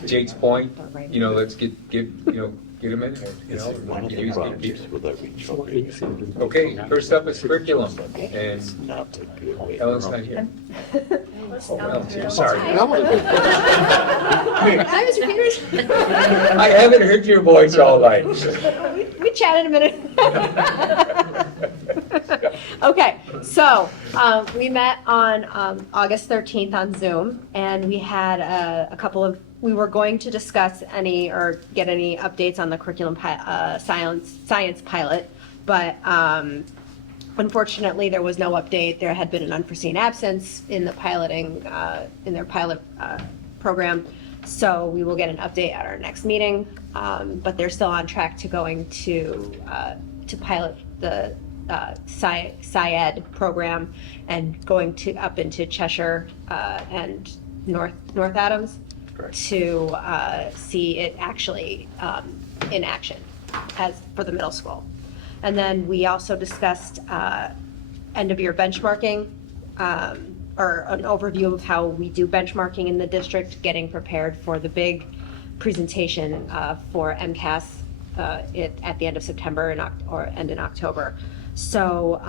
Jake's point, let's get them in there, One of the use good problems people. with our regional Okay, first up is curriculum, and not to be away Ellen's from- not here. Sorry. Hi, Mr. Peters. I haven't heard your voice all night. We chatted a minute. Okay, so we met on August 13th on Zoom, and we had a couple of, we were going to discuss any or get any updates on the curriculum science pilot, but unfortunately there was no update. There had been an unforeseen absence in the piloting, in their pilot program, so we will get an update at our next meeting, but they're still on track to going to pilot the SciEd program and going to up into Cheshire and North Adams to see it actually in action as for the middle school. And then we also discussed end of year benchmarking, or an overview of how we do benchmarking in the district, getting prepared for the big presentation for MCAS at the end of September and in October. So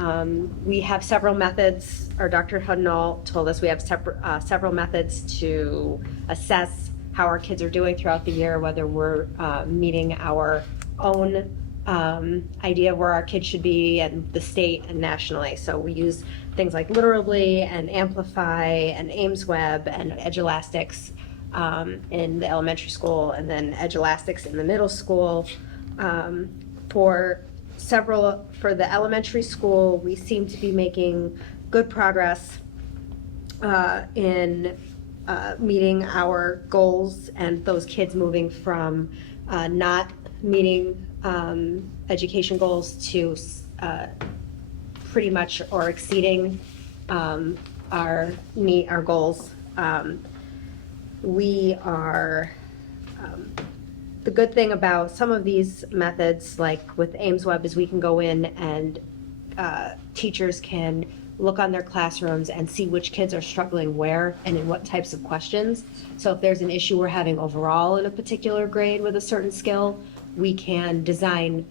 we have several methods, or Dr. Hudnall told us we have several methods to assess how our kids are doing throughout the year, whether we're meeting our own idea of where our kids should be and the state and nationally. So we use things like Literally and Amplify and AimsWeb and Edgeelastics in the elementary school, and then Edgeelastics in the middle school. For the elementary school, we seem to be making good progress in meeting our goals, and those kids moving from not meeting education goals to pretty much or exceeding our goals. The good thing about some of these methods, like with AimsWeb, is we can go in and teachers can look on their classrooms and see which kids are struggling where and in what types of questions. So if there's an issue we're having overall in a particular grade with a certain skill, we can design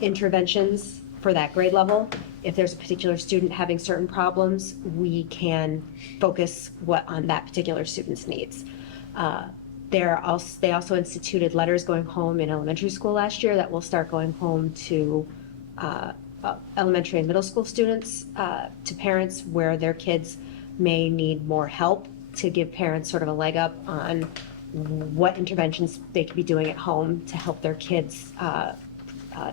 interventions for that grade level. If there's a particular student having certain problems, we can focus on that particular student's needs. They also instituted letters going home in elementary school last year that will start going home to elementary and middle school students, to parents where their kids may need more help, to give parents sort of a leg up on what interventions they could be doing at home to help their kids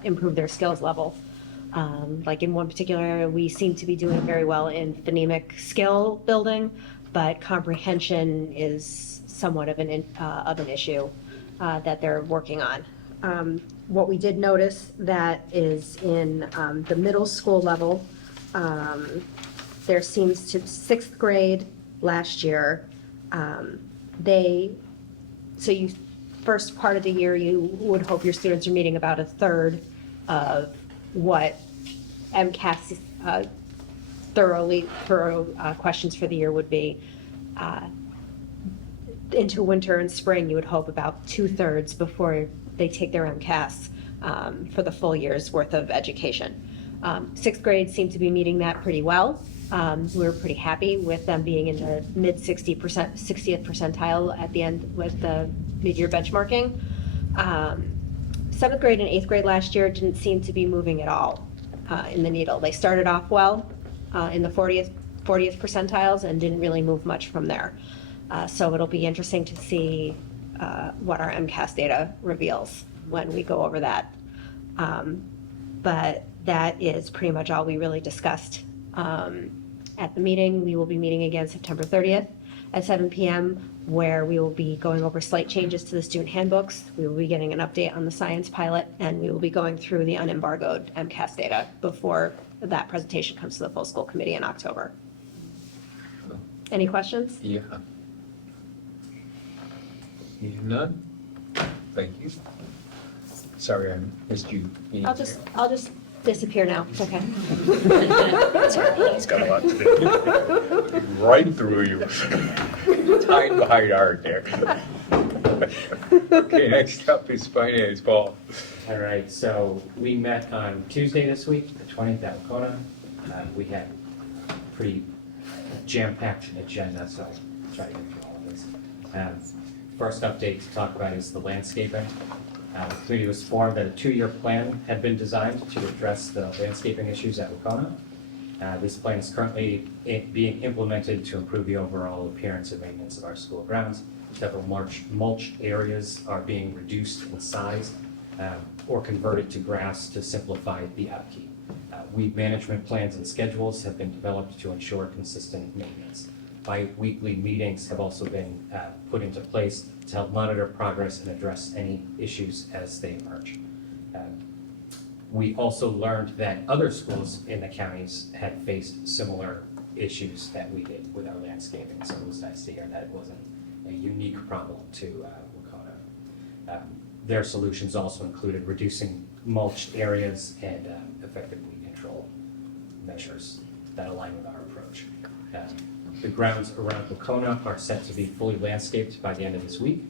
improve their skills level. Like in one particular area, we seem to be doing very well in phonemic skill building, but comprehension is somewhat of an issue that they're working on. What we did notice that is in the middle school level, there seems to, 6th grade last year, first part of the year, you would hope your students are meeting about a third of what MCAS thorough questions for the year would be. Into winter and spring, you would hope about 2/3 before they take their MCAS for the full year's worth of education. 6th grade seemed to be meeting that pretty well. We were pretty happy with them being in the mid 60th percentile at the end with the mid-year benchmarking. 7th grade and 8th grade last year didn't seem to be moving at all in the needle. They started off well in the 40th percentiles and didn't really move much from there. So it'll be interesting to see what our MCAS data reveals when we go over that. But that is pretty much all we really discussed at the meeting. We will be meeting again September 30th at 7 p.m. where we will be going over slight changes to the student handbooks. We will be getting an update on the science pilot, and we will be going through the unembargoed MCAS data before that presentation comes to the full school committee in October. Any questions? Yeah. None? Thank you. Sorry I missed you. I'll just disappear now. It's okay. It's got a lot to do. Right through you. Hide behind art there. Okay, next up is finance, Paul. All right, so we met on Tuesday this week, the 20th at Wacona. We had a pretty jam-packed agenda, so I'll try to get through all of this. First update to talk about is the landscaping. The committee was formed that a 2-year plan had been designed to address the landscaping issues at Wacona. This plan is currently being implemented to improve the overall appearance and maintenance of our school grounds. Several mulch areas are being reduced in size or converted to grass to simplify the upkeep. Weed management plans and schedules have been developed to ensure consistent maintenance. Bi-weekly meetings have also been put into place to help monitor progress and address any issues as they emerge. We also learned that other schools in the counties had faced similar issues that we did with our landscaping, so it was nice to hear that it wasn't a unique problem to Wacona. Their solutions also included reducing mulched areas and effective weed control measures that align with our approach. The grounds around Wacona are set to be fully landscaped by the end of this week.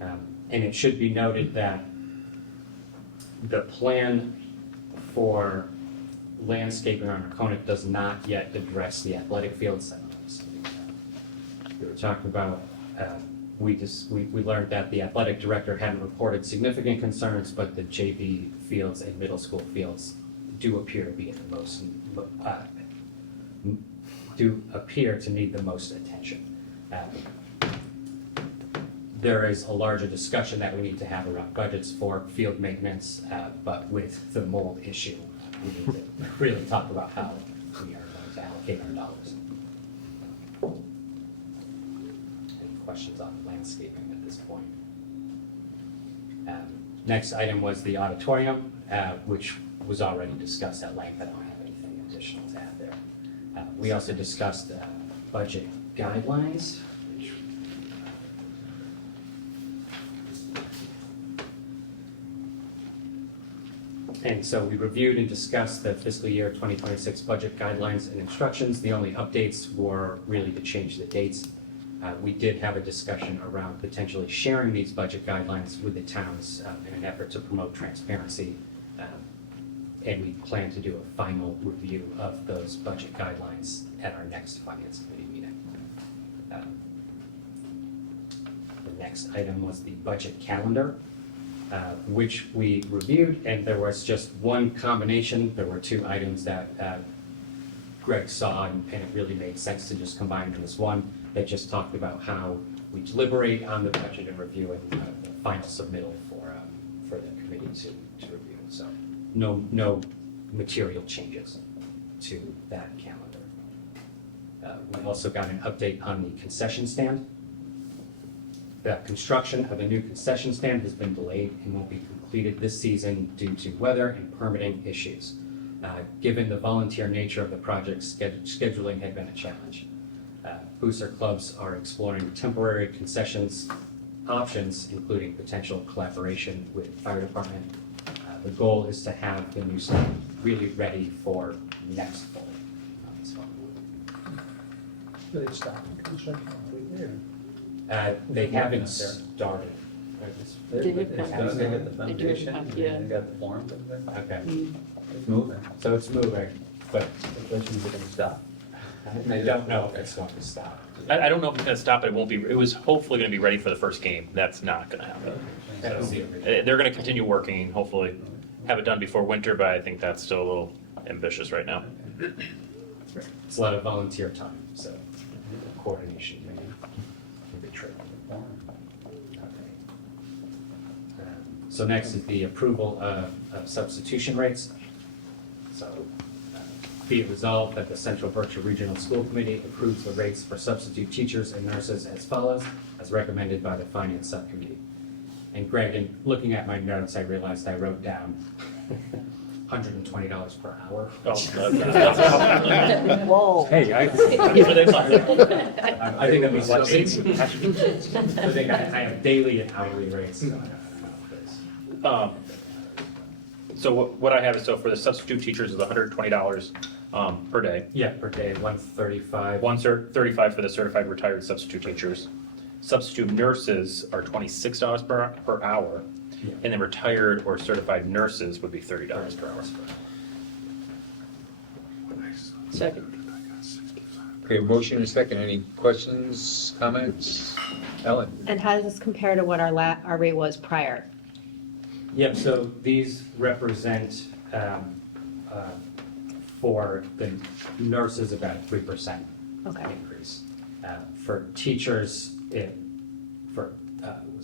And it should be noted that the plan for landscaping around Wacona does not yet address the athletic fields. We were talking about, we learned that the athletic director hadn't reported significant concerns, but the JV fields and middle school fields do appear to be at the most, do appear to need the most attention. There is a larger discussion that we need to have around budgets for field maintenance, but with the mold issue, we need to really talk about how we are going to allocate our dollars. Any questions on landscaping at this point? Next item was the auditorium, which was already discussed at length. I don't have anything additional to add there. We also discussed budget guidelines. And so we reviewed and discussed the fiscal year 2026 budget guidelines and instructions. The only updates were really to change the dates. We did have a discussion around potentially sharing these budget guidelines with the towns in an effort to promote transparency. And we plan to do a final review of those budget guidelines at our next Finance Committee meeting. The next item was the budget calendar, which we reviewed, and there was just one combination. There were two items that Greg saw, and it really made sense to just combine them as one. That just talked about how we deliberate on the budget and review it, the final submittal for the committee to review. So no material changes to that calendar. We also got an update on the concession stand. The construction of a new concession stand has been delayed and won't be completed this season due to weather and permitting issues. Given the volunteer nature of the project, scheduling had been a challenge. Booster clubs are exploring temporary concessions options, including potential collaboration with the fire department. The goal is to have the new stand really ready for next fall. They stopped construction completely, or? They haven't started. They get the foundation, and yeah. they got the forms and everything. Okay, It's moving. so it's moving, but The question is, it gonna stop? I don't know if it's going to stop. I don't know if it's gonna stop, but it won't be, it was hopefully gonna be ready for the first game. That's not gonna happen. So, they're gonna continue working, hopefully have it done before winter, but I think that's still a little ambitious right now. It's a lot of volunteer time, so coordination may be tricky. So next is the approval of substitution rates. So be it resolved that the Central Berkshire Regional School Committee approves the rates for substitute teachers and nurses as follows, as recommended by the Finance Subcommittee. And Greg, in looking at my notes, I realized I wrote down $120 per hour. Oh, Whoa. Hey, I think that means like 18. I think I have daily and hourly rates. So I don't know. So what I have is, so for the substitute teachers is $120 per day. Yeah, per day, 135. $135 for the certified retired substitute teachers. Substitute nurses are $26 per hour, and then retired or certified nurses would be $30 per hour. Second. Okay, motion and second. Any questions, comments? Ellen? And how does this compare to what our rate was prior? Yep, so these represent, for the nurses, about a 3% Okay. increase. For teachers, was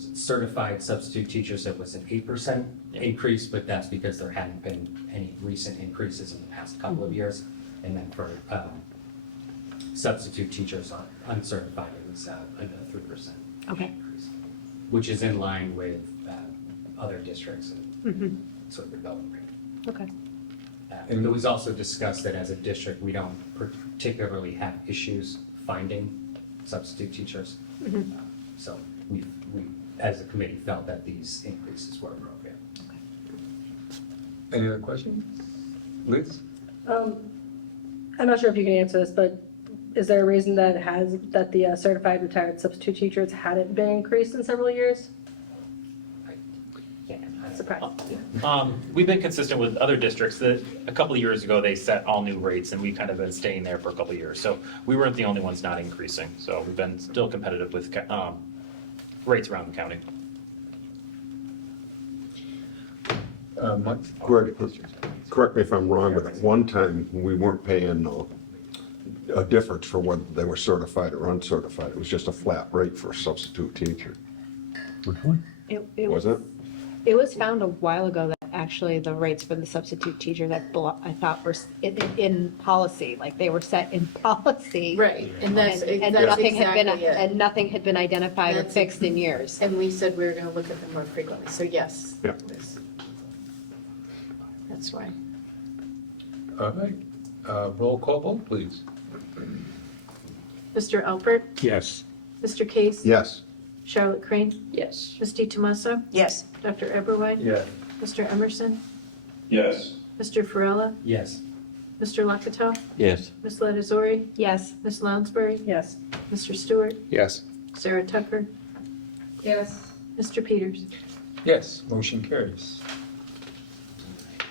it certified substitute teachers, it was an 8% increase, but that's because there hadn't been any recent increases in the past couple of years. And then for substitute teachers, uncertified, it was a 3% Okay. increase, which is in line with other districts and sort of development rate. Okay. And it was also discussed that as a district, we don't particularly have issues finding substitute teachers. So we, as a committee, felt that these increases were appropriate. Any other questions? Liz? I'm not sure if you can answer this, but is there a reason that the certified retired substitute teachers hadn't been increased in several years? Surprise. We've been consistent with other districts that a couple of years ago, they set all new rates and we kind of been staying there for a couple of years. So we weren't the only ones not increasing. So we've been still competitive with rates around the county. Mike? Correct me if I'm wrong, but at one time, we weren't paying a difference for whether they were certified or uncertified. It was just a flat rate for a substitute teacher. Was it? It was found a while ago that actually the rates for the substitute teachers, I thought were in policy, like they were set in policy. Right, and that's nothing had been, exactly it. and nothing had been identified or That's- fixed in years. And we said we were gonna look at them more frequently, so yes. Yeah. That's why. All right. Roll call vote, please. Mr. Alpert, Yes. Mr. Case? Yes. Charlotte Crane? Yes. Misty Tomasa? Yes. Dr. Eberwein? Yes. Mr. Emerson? Yes. Mr. Farella? Yes. Mr. Lakatos? Yes. Ms. Ledesori? Yes. Ms. Lounsbury? Yes. Mr. Stewart? Yes. Sarah Tucker? Yes. Mr. Peters? Yes, motion carries.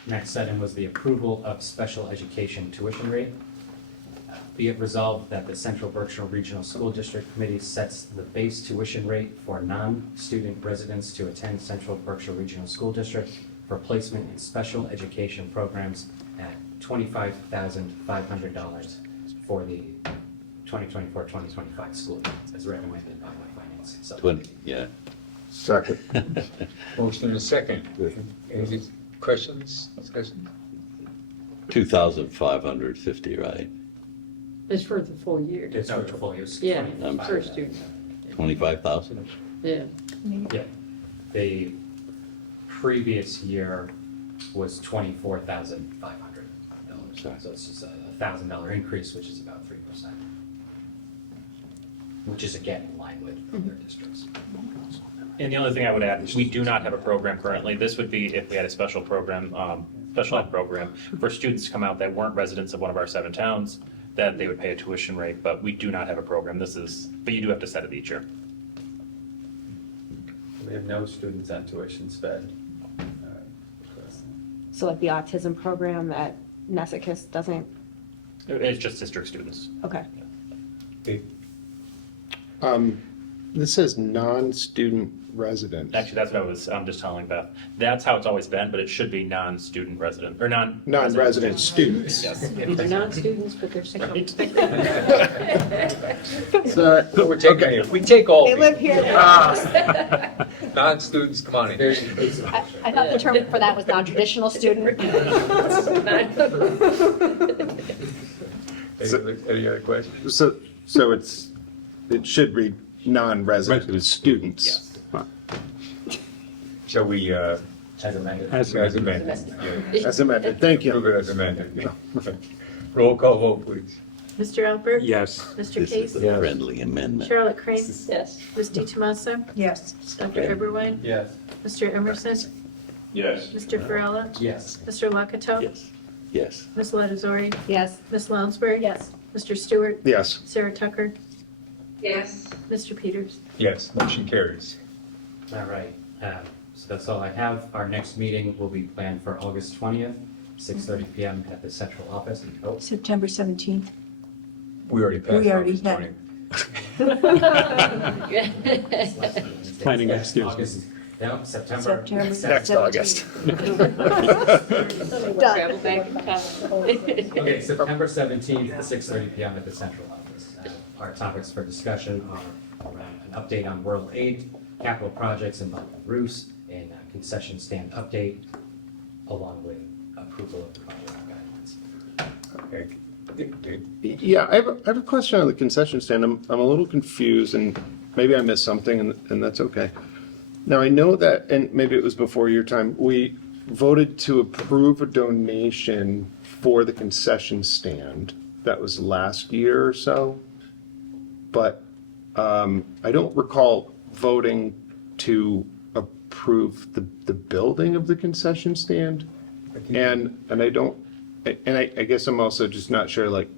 Next item was the approval of special education tuition rate. Be it resolved that the Central Berkshire Regional School District Committee sets the base tuition rate for non-student residents to attend Central Berkshire Regional School District for placement in special education programs at $25,500 for the 2024-2025 school year, as recommended by the Finance Subcommittee. Yeah. Second. Motion and a second. Any questions, discussion? 2,550, right? It's for the full year. It's for the full year. It's Yeah, 25. per student. 25,000? Yeah. Yeah. The previous year was $24,500. So it's just a $1,000 increase, which is about 3%. Which is again in line with other districts. And the only thing I would add, we do not have a program currently. This would be if we had a special program, special ed program for students to come out that weren't residents of one of our 7 towns, that they would pay a tuition rate, but we do not have a program. But you do have to set it each year. We have no students on tuition sped. So like the autism program at Nessicus doesn't, It's just district students. okay. This says non-student resident. Actually, that's what I'm just telling Beth. That's how it's always been, but it should be non-student resident, or Non-resident students. Yes. They're non-students, but they're students. So, We're taking, we take all. They live people. here. Non-students, come on in. I thought the term for that was non-traditional student. Any other questions? so it should read non-resident students. Shall we, As amended. As as amended? Yeah. As amended, thank you. Approve it as amended. Roll call vote, please. Mr. Alpert? Yes. Mr. This Case? is a friendly amendment. Charlotte Crane? Yes. Misty Tomasa? Yes. Dr. Eberwein? Yes. Mr. Emerson? Yes. Mr. Farella? Yes. Mr. Lakatos? Yes. Yes. Ms. Ledesori? Yes. Ms. Lounsbury? Yes. Mr. Stewart? Yes. Sarah Tucker? Yes. Mr. Peters? Yes, motion carries. All right, so that's all I have. Our next meeting will be planned for August 20th, 6:30 PM at the central office. Oh, September 17th. We already passed. We already August had- 20. Planning excuse. August No, September. Next August. Travel back in time. Okay, September 17th at 6:30 PM at the central office. Our topics for discussion are around an update on World Aid, capital projects involving roofs, and a concession stand update, along with approval of the project guidelines. Okay. Yeah, I have a question on the concession stand. I'm a little confused, and maybe I missed something, and that's okay. Now, I know that, and maybe it was before your time, we voted to approve a donation for the concession stand. That was last year or so. But I don't recall voting to approve the building of the concession stand. And I guess I'm also just not sure, like,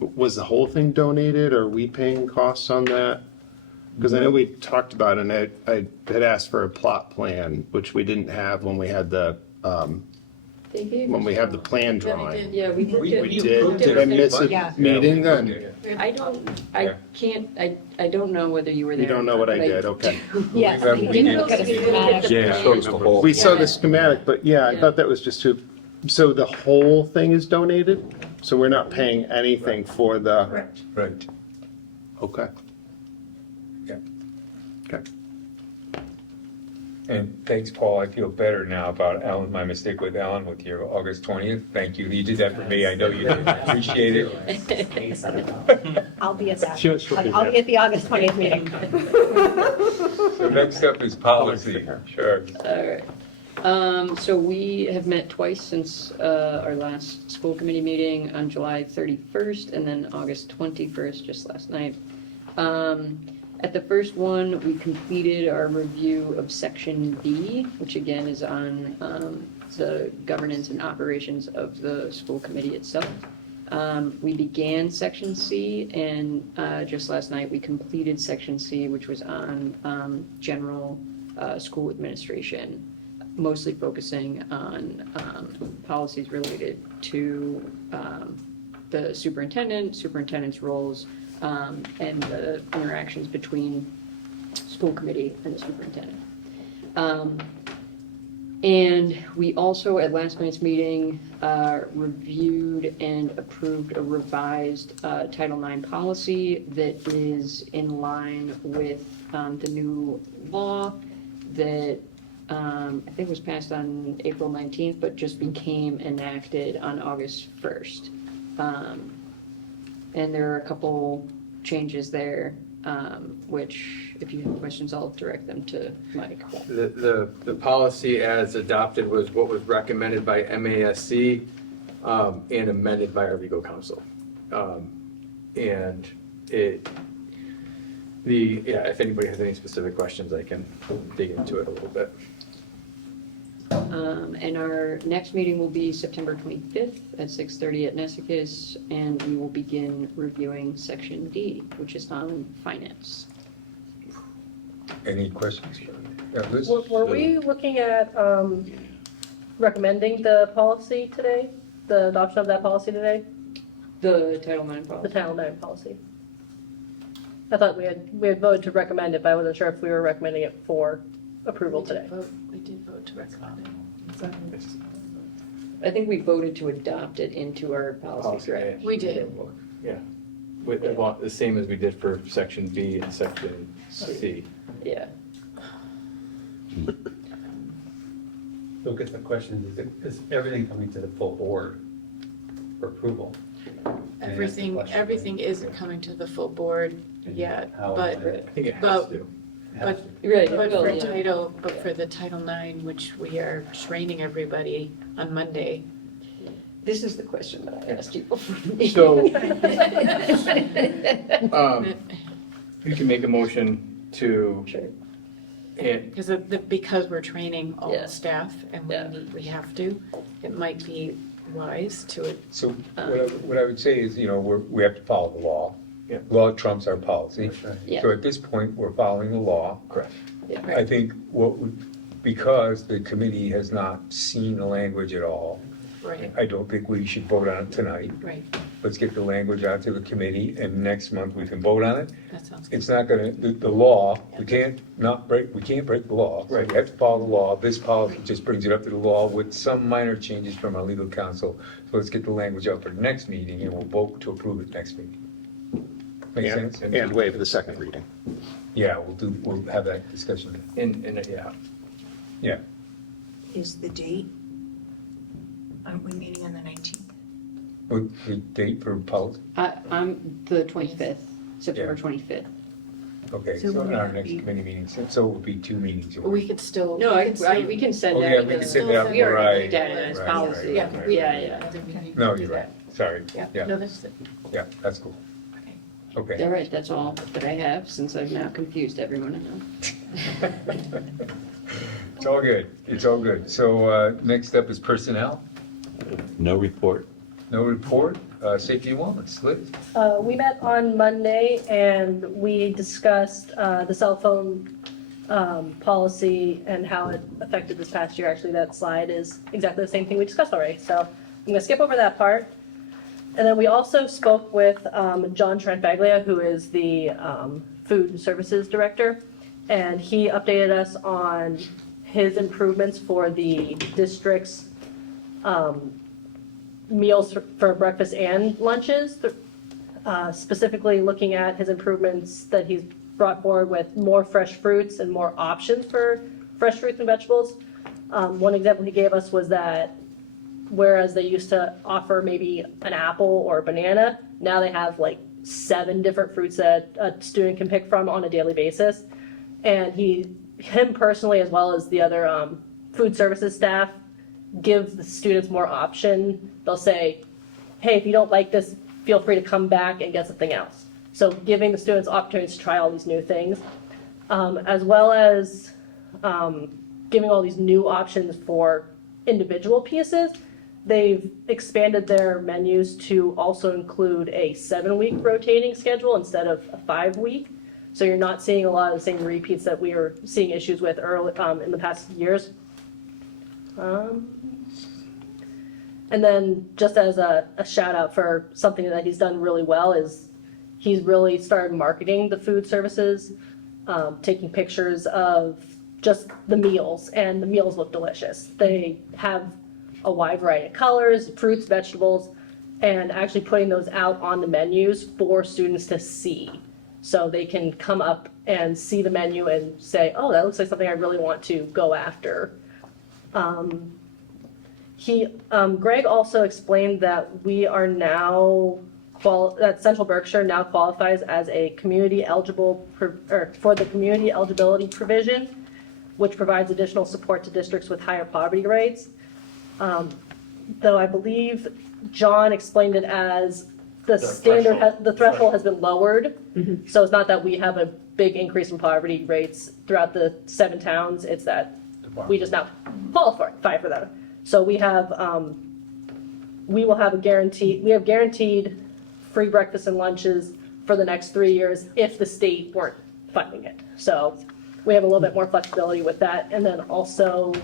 was the whole thing donated? Or are we paying costs on that? Because I know we talked about it, and I had asked for a plot plan, which we didn't have when we had the plan drawing. Yeah, we did. We did. Did I miss a meeting then? I don't know whether you were there. You don't know what I did, okay. Yes, we did look at a schematic. Yeah, we saw the schematic, but yeah, I thought that was just so the whole thing is donated? So we're not paying anything for the? Right. Okay. Yeah. Okay. And thanks, Paul. I feel better now about Alan, my mistake with Alan with your August 20th. Thank you. You did that for me. I know you did. Appreciate it. I'll be at that. She'll be I'll be at the August 20th meeting. So next up is policy. Sure. All right. So we have met twice since our last school committee meeting on July 31st and then August 21st, just last night. At the first one, we completed our review of Section B, which again is on the governance and operations of the school committee itself. We began Section C, and just last night, we completed Section C, which was on general school administration, mostly focusing on policies related to the superintendent's roles, and the interactions between school committee and the superintendent. And we also, at last night's meeting, reviewed and approved a revised Title IX policy that is in line with the new law that I think was passed on April 19th, but just became enacted on August 1st. And there are a couple changes there, which, if you have questions, I'll direct them to Mike. The policy as adopted was what was recommended by MASC and amended by our legal counsel. And if anybody has any specific questions, I can dig into it a little bit. And our next meeting will be September 25th at 6:30 at Nesicus, and we will begin reviewing Section D, which is on finance. Any questions? Yeah, Liz? Were we looking at recommending the policy today, the adoption of that policy today? The Title IX policy? The Title IX policy. I thought we had voted to recommend it, but I wasn't sure if we were recommending it for approval today. We did vote to recommend it. I think we voted to adopt it into our policy, right? We did. Yeah, the same as we did for Section B and Section C. Yeah. So I guess the question is everything coming to the full board for approval? And that's the question. Everything isn't coming to the full board yet, How- but, I think it has but, to. but, Right, but well, for yeah. for the Title IX, which we are training everybody on Monday. This is the question that I asked you before the meeting. So, you can make a motion to. Sure. And Because we're training all Yeah. the staff and we have to, it might be wise to. So what I would say is, we have to follow the law. Yeah. Law trumps our policy. Yeah. So at this point, we're following the law. Correct. Yeah. I think because the committee has not seen the language at all, Right, I don't think we should vote on it tonight. right. let's get the language out to the committee, and next month we can vote on it. That sounds good. It's not gonna, the law, we can't break the law. So we have to follow the law. This policy just brings it up to the law with some minor changes from our legal counsel. So let's get the language out for the next meeting, and we'll vote to approve it next meeting. Make sense? And waive the second reading. Yeah, we'll have that discussion. Yeah. Yeah. Is the date? Aren't we meeting on the 19th? What, the date for policy? I'm the 25th, September 25th. Okay, So so we're our gonna next be- committee meeting, so it will be 2 meetings. a We week. could still. No, we can send Oh, out. yeah, we can send out, We already right, looked at it as right, policy. right, Yeah, right, we- Yeah. No, you're right, sorry. Yeah, no, that's it. Yeah, that's cool. Okay. All right, that's all that I have, since I've now confused everyone enough. It's all good, it's all good. So next up is personnel, No report. no report, safety and wellness, Liz. We met on Monday and we discussed the cell phone policy and how it affected this past year. Actually, that slide is exactly the same thing we discussed already. So I'm gonna skip over that part. And then we also spoke with John Trentbaglia, who is the Food Services Director. And he updated us on his improvements for the district's meals for breakfast and lunches, specifically looking at his improvements that he's brought forward with more fresh fruits and more options for fresh fruits and vegetables. One example he gave us was that whereas they used to offer maybe an apple or a banana, now they have like 7 different fruits that a student can pick from on a daily basis. And him personally, as well as the other food services staff, give the students more option. They'll say, hey, if you don't like this, feel free to come back and get something else. So giving the students opportunities to try all these new things, as well as giving all these new options for individual pieces. They've expanded their menus to also include a 7-week rotating schedule instead of a 5-week. So you're not seeing a lot of the same repeats that we were seeing issues with early in the past years. And then just as a shout out for something that he's done really well is he's really started marketing the food services, taking pictures of just the meals, and the meals look delicious. They have a wide variety of colors, fruits, vegetables, and actually putting those out on the menus for students to see. So they can come up and see the menu and say, oh, that looks like something I really want to go after. Greg also explained that we are now, that Central Berkshire now qualifies as a community eligible, for the community eligibility provision, which provides additional support to districts with higher poverty rates. Though I believe John explained it as the threshold has been lowered. So it's not that we have a big increase in poverty rates throughout the 7 towns, it's that we just now qualify for them. So we have, we have guaranteed free breakfast and lunches for the next 3 years if the state weren't funding it. So we have a little bit more flexibility with that. And then also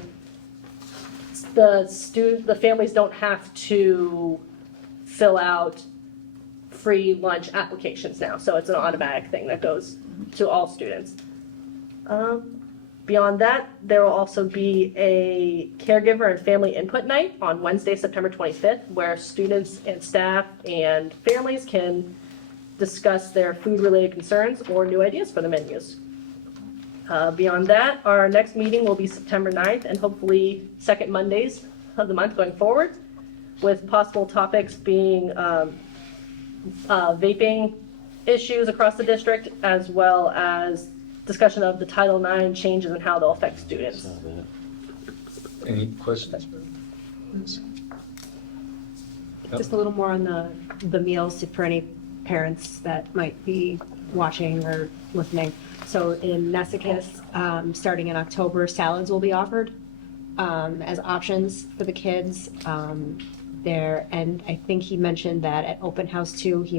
the families don't have to fill out free lunch applications now. So it's an automatic thing that goes to all students. Beyond that, there will also be a caregiver and family input night on Wednesday, September 25th, where students and staff and families can discuss their food-related concerns or new ideas for the menus. Beyond that, our next meeting will be September 9th and hopefully second Mondays of the month going forward, with possible topics being vaping issues across the district, as well as discussion of the Title IX changes and how they'll affect students. Any questions? Just a little more on the meals for any parents that might be watching or listening. So in Nessicus, starting in October, salads will be offered as options for the kids there. And I think he mentioned that at Open House too, he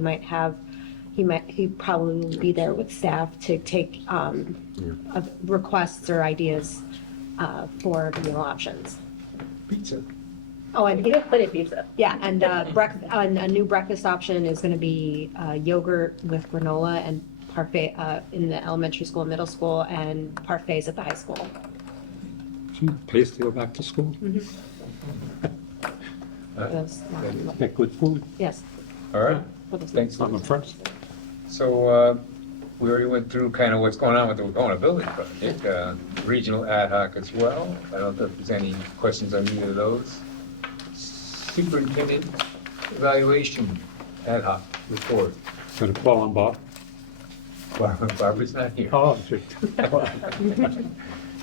probably will be there with staff to take requests or ideas for meal options. Pizza. Oh, and You get plenty of pizza. yeah, and a new breakfast option is going to be yogurt with granola and parfait in the elementary school, middle school, and parfaits at the high school. Pays to go back to school. Those, Get good food. yes. All right, thanks. I'm impressed. So, we already went through kind of what's going on with the Wacona Building Project, regional ad hoc as well. I don't know if there's any questions on either of those. Superintendent evaluation ad hoc report. Gonna call on Bob. Barbara's not here. Oh, shoot.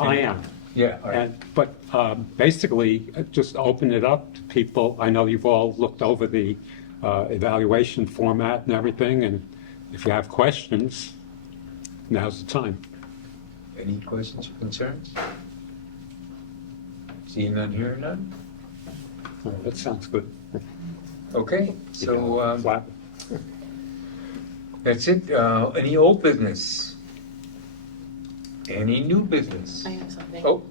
I am. Yeah, all right. But basically, just open it up to people. I know you've all looked over the evaluation format and everything, and if you have questions, now's the time. Any questions or concerns? Seeing none, hearing none? Oh, that sounds good. Okay, so that's it. Any old business? Any new business? I have something. Oh,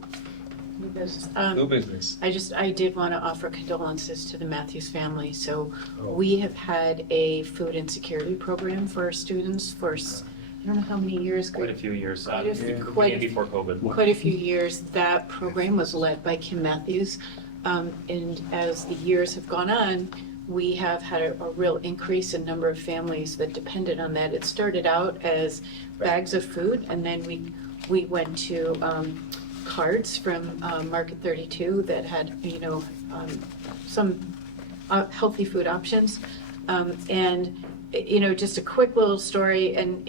New business. new business. I did want to offer condolences to the Matthews family. So Oh. we have had a food insecurity program for our students for, I don't know how many years. Quite a few years, Quite a few- began quite a- before COVID. Quite a few years. That program was led by Kim Matthews. And as the years have gone on, we have had a real increase in number of families that depended on that. It started out as bags of food, and then we went to cards from Market 32 that had, some healthy food options. And, just a quick little story, and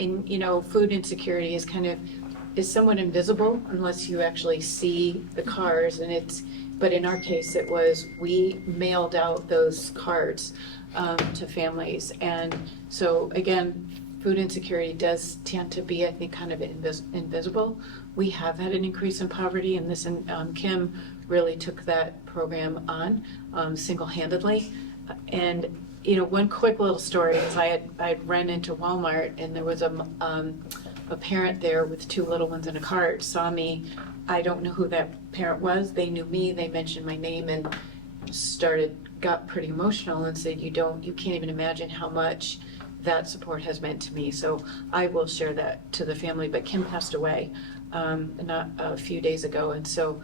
food insecurity is somewhat invisible unless you actually see the cards, but in our case, we mailed out those cards to families. And so again, food insecurity does tend to be, I think, kind of invisible. We have had an increase in poverty, and Kim really took that program on single-handedly. And, one quick little story is I'd run into Walmart, and there was a parent there with two little ones in a cart, saw me. I don't know who that parent was. They knew me. They mentioned my name and got pretty emotional and said, you can't even imagine how much that support has meant to me. So I will share that to the family. But Kim passed away not a few days ago. And so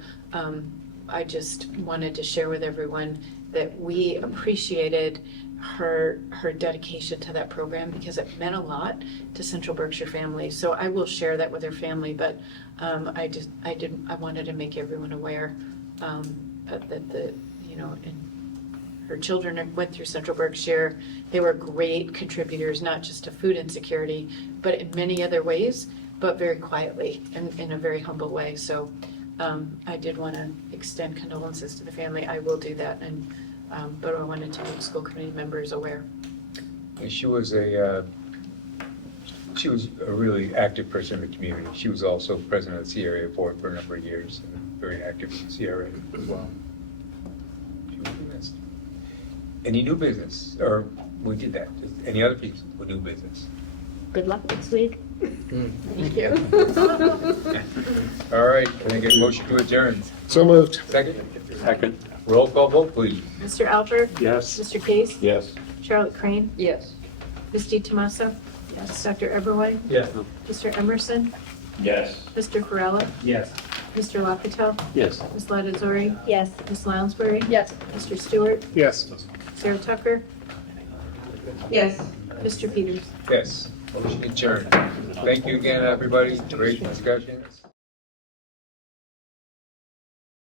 I just wanted to share with everyone that we appreciated her dedication to that program because it meant a lot to Central Berkshire families. So I will share that with her family, but I wanted to make everyone aware that and her children went through Central Berkshire. They were great contributors, not just to food insecurity, but in many other ways, but very quietly and in a very humble way. So I did want to extend condolences to the family. I will do that, but I wanted to make school committee members aware. She was a really active person in the community. She was also president of the CRA board for a number of years, and very active in the CRA as well. She will be missed. Any new business? Or we did that. Just any other people with new business? Good luck next week. Thank you. All right, can I get a motion to adjourn? So moved. Second? Second. Roll call vote, please. Mr. Alter? Yes. Mr. Case? Yes. Charlotte Crane? Yes. Misty Tomasa? Yes. Dr. Eberwein? Yes. Mr. Emerson? Yes. Mr. Farella? Yes. Mr. Locatell? Yes. Ms. Latazori? Yes. Ms. Lounsbury? Yes. Mr. Stewart? Yes. Sarah Tucker? Yes. Mr. Peters? Yes, motion adjourned. Thank you again, everybody. Great discussions.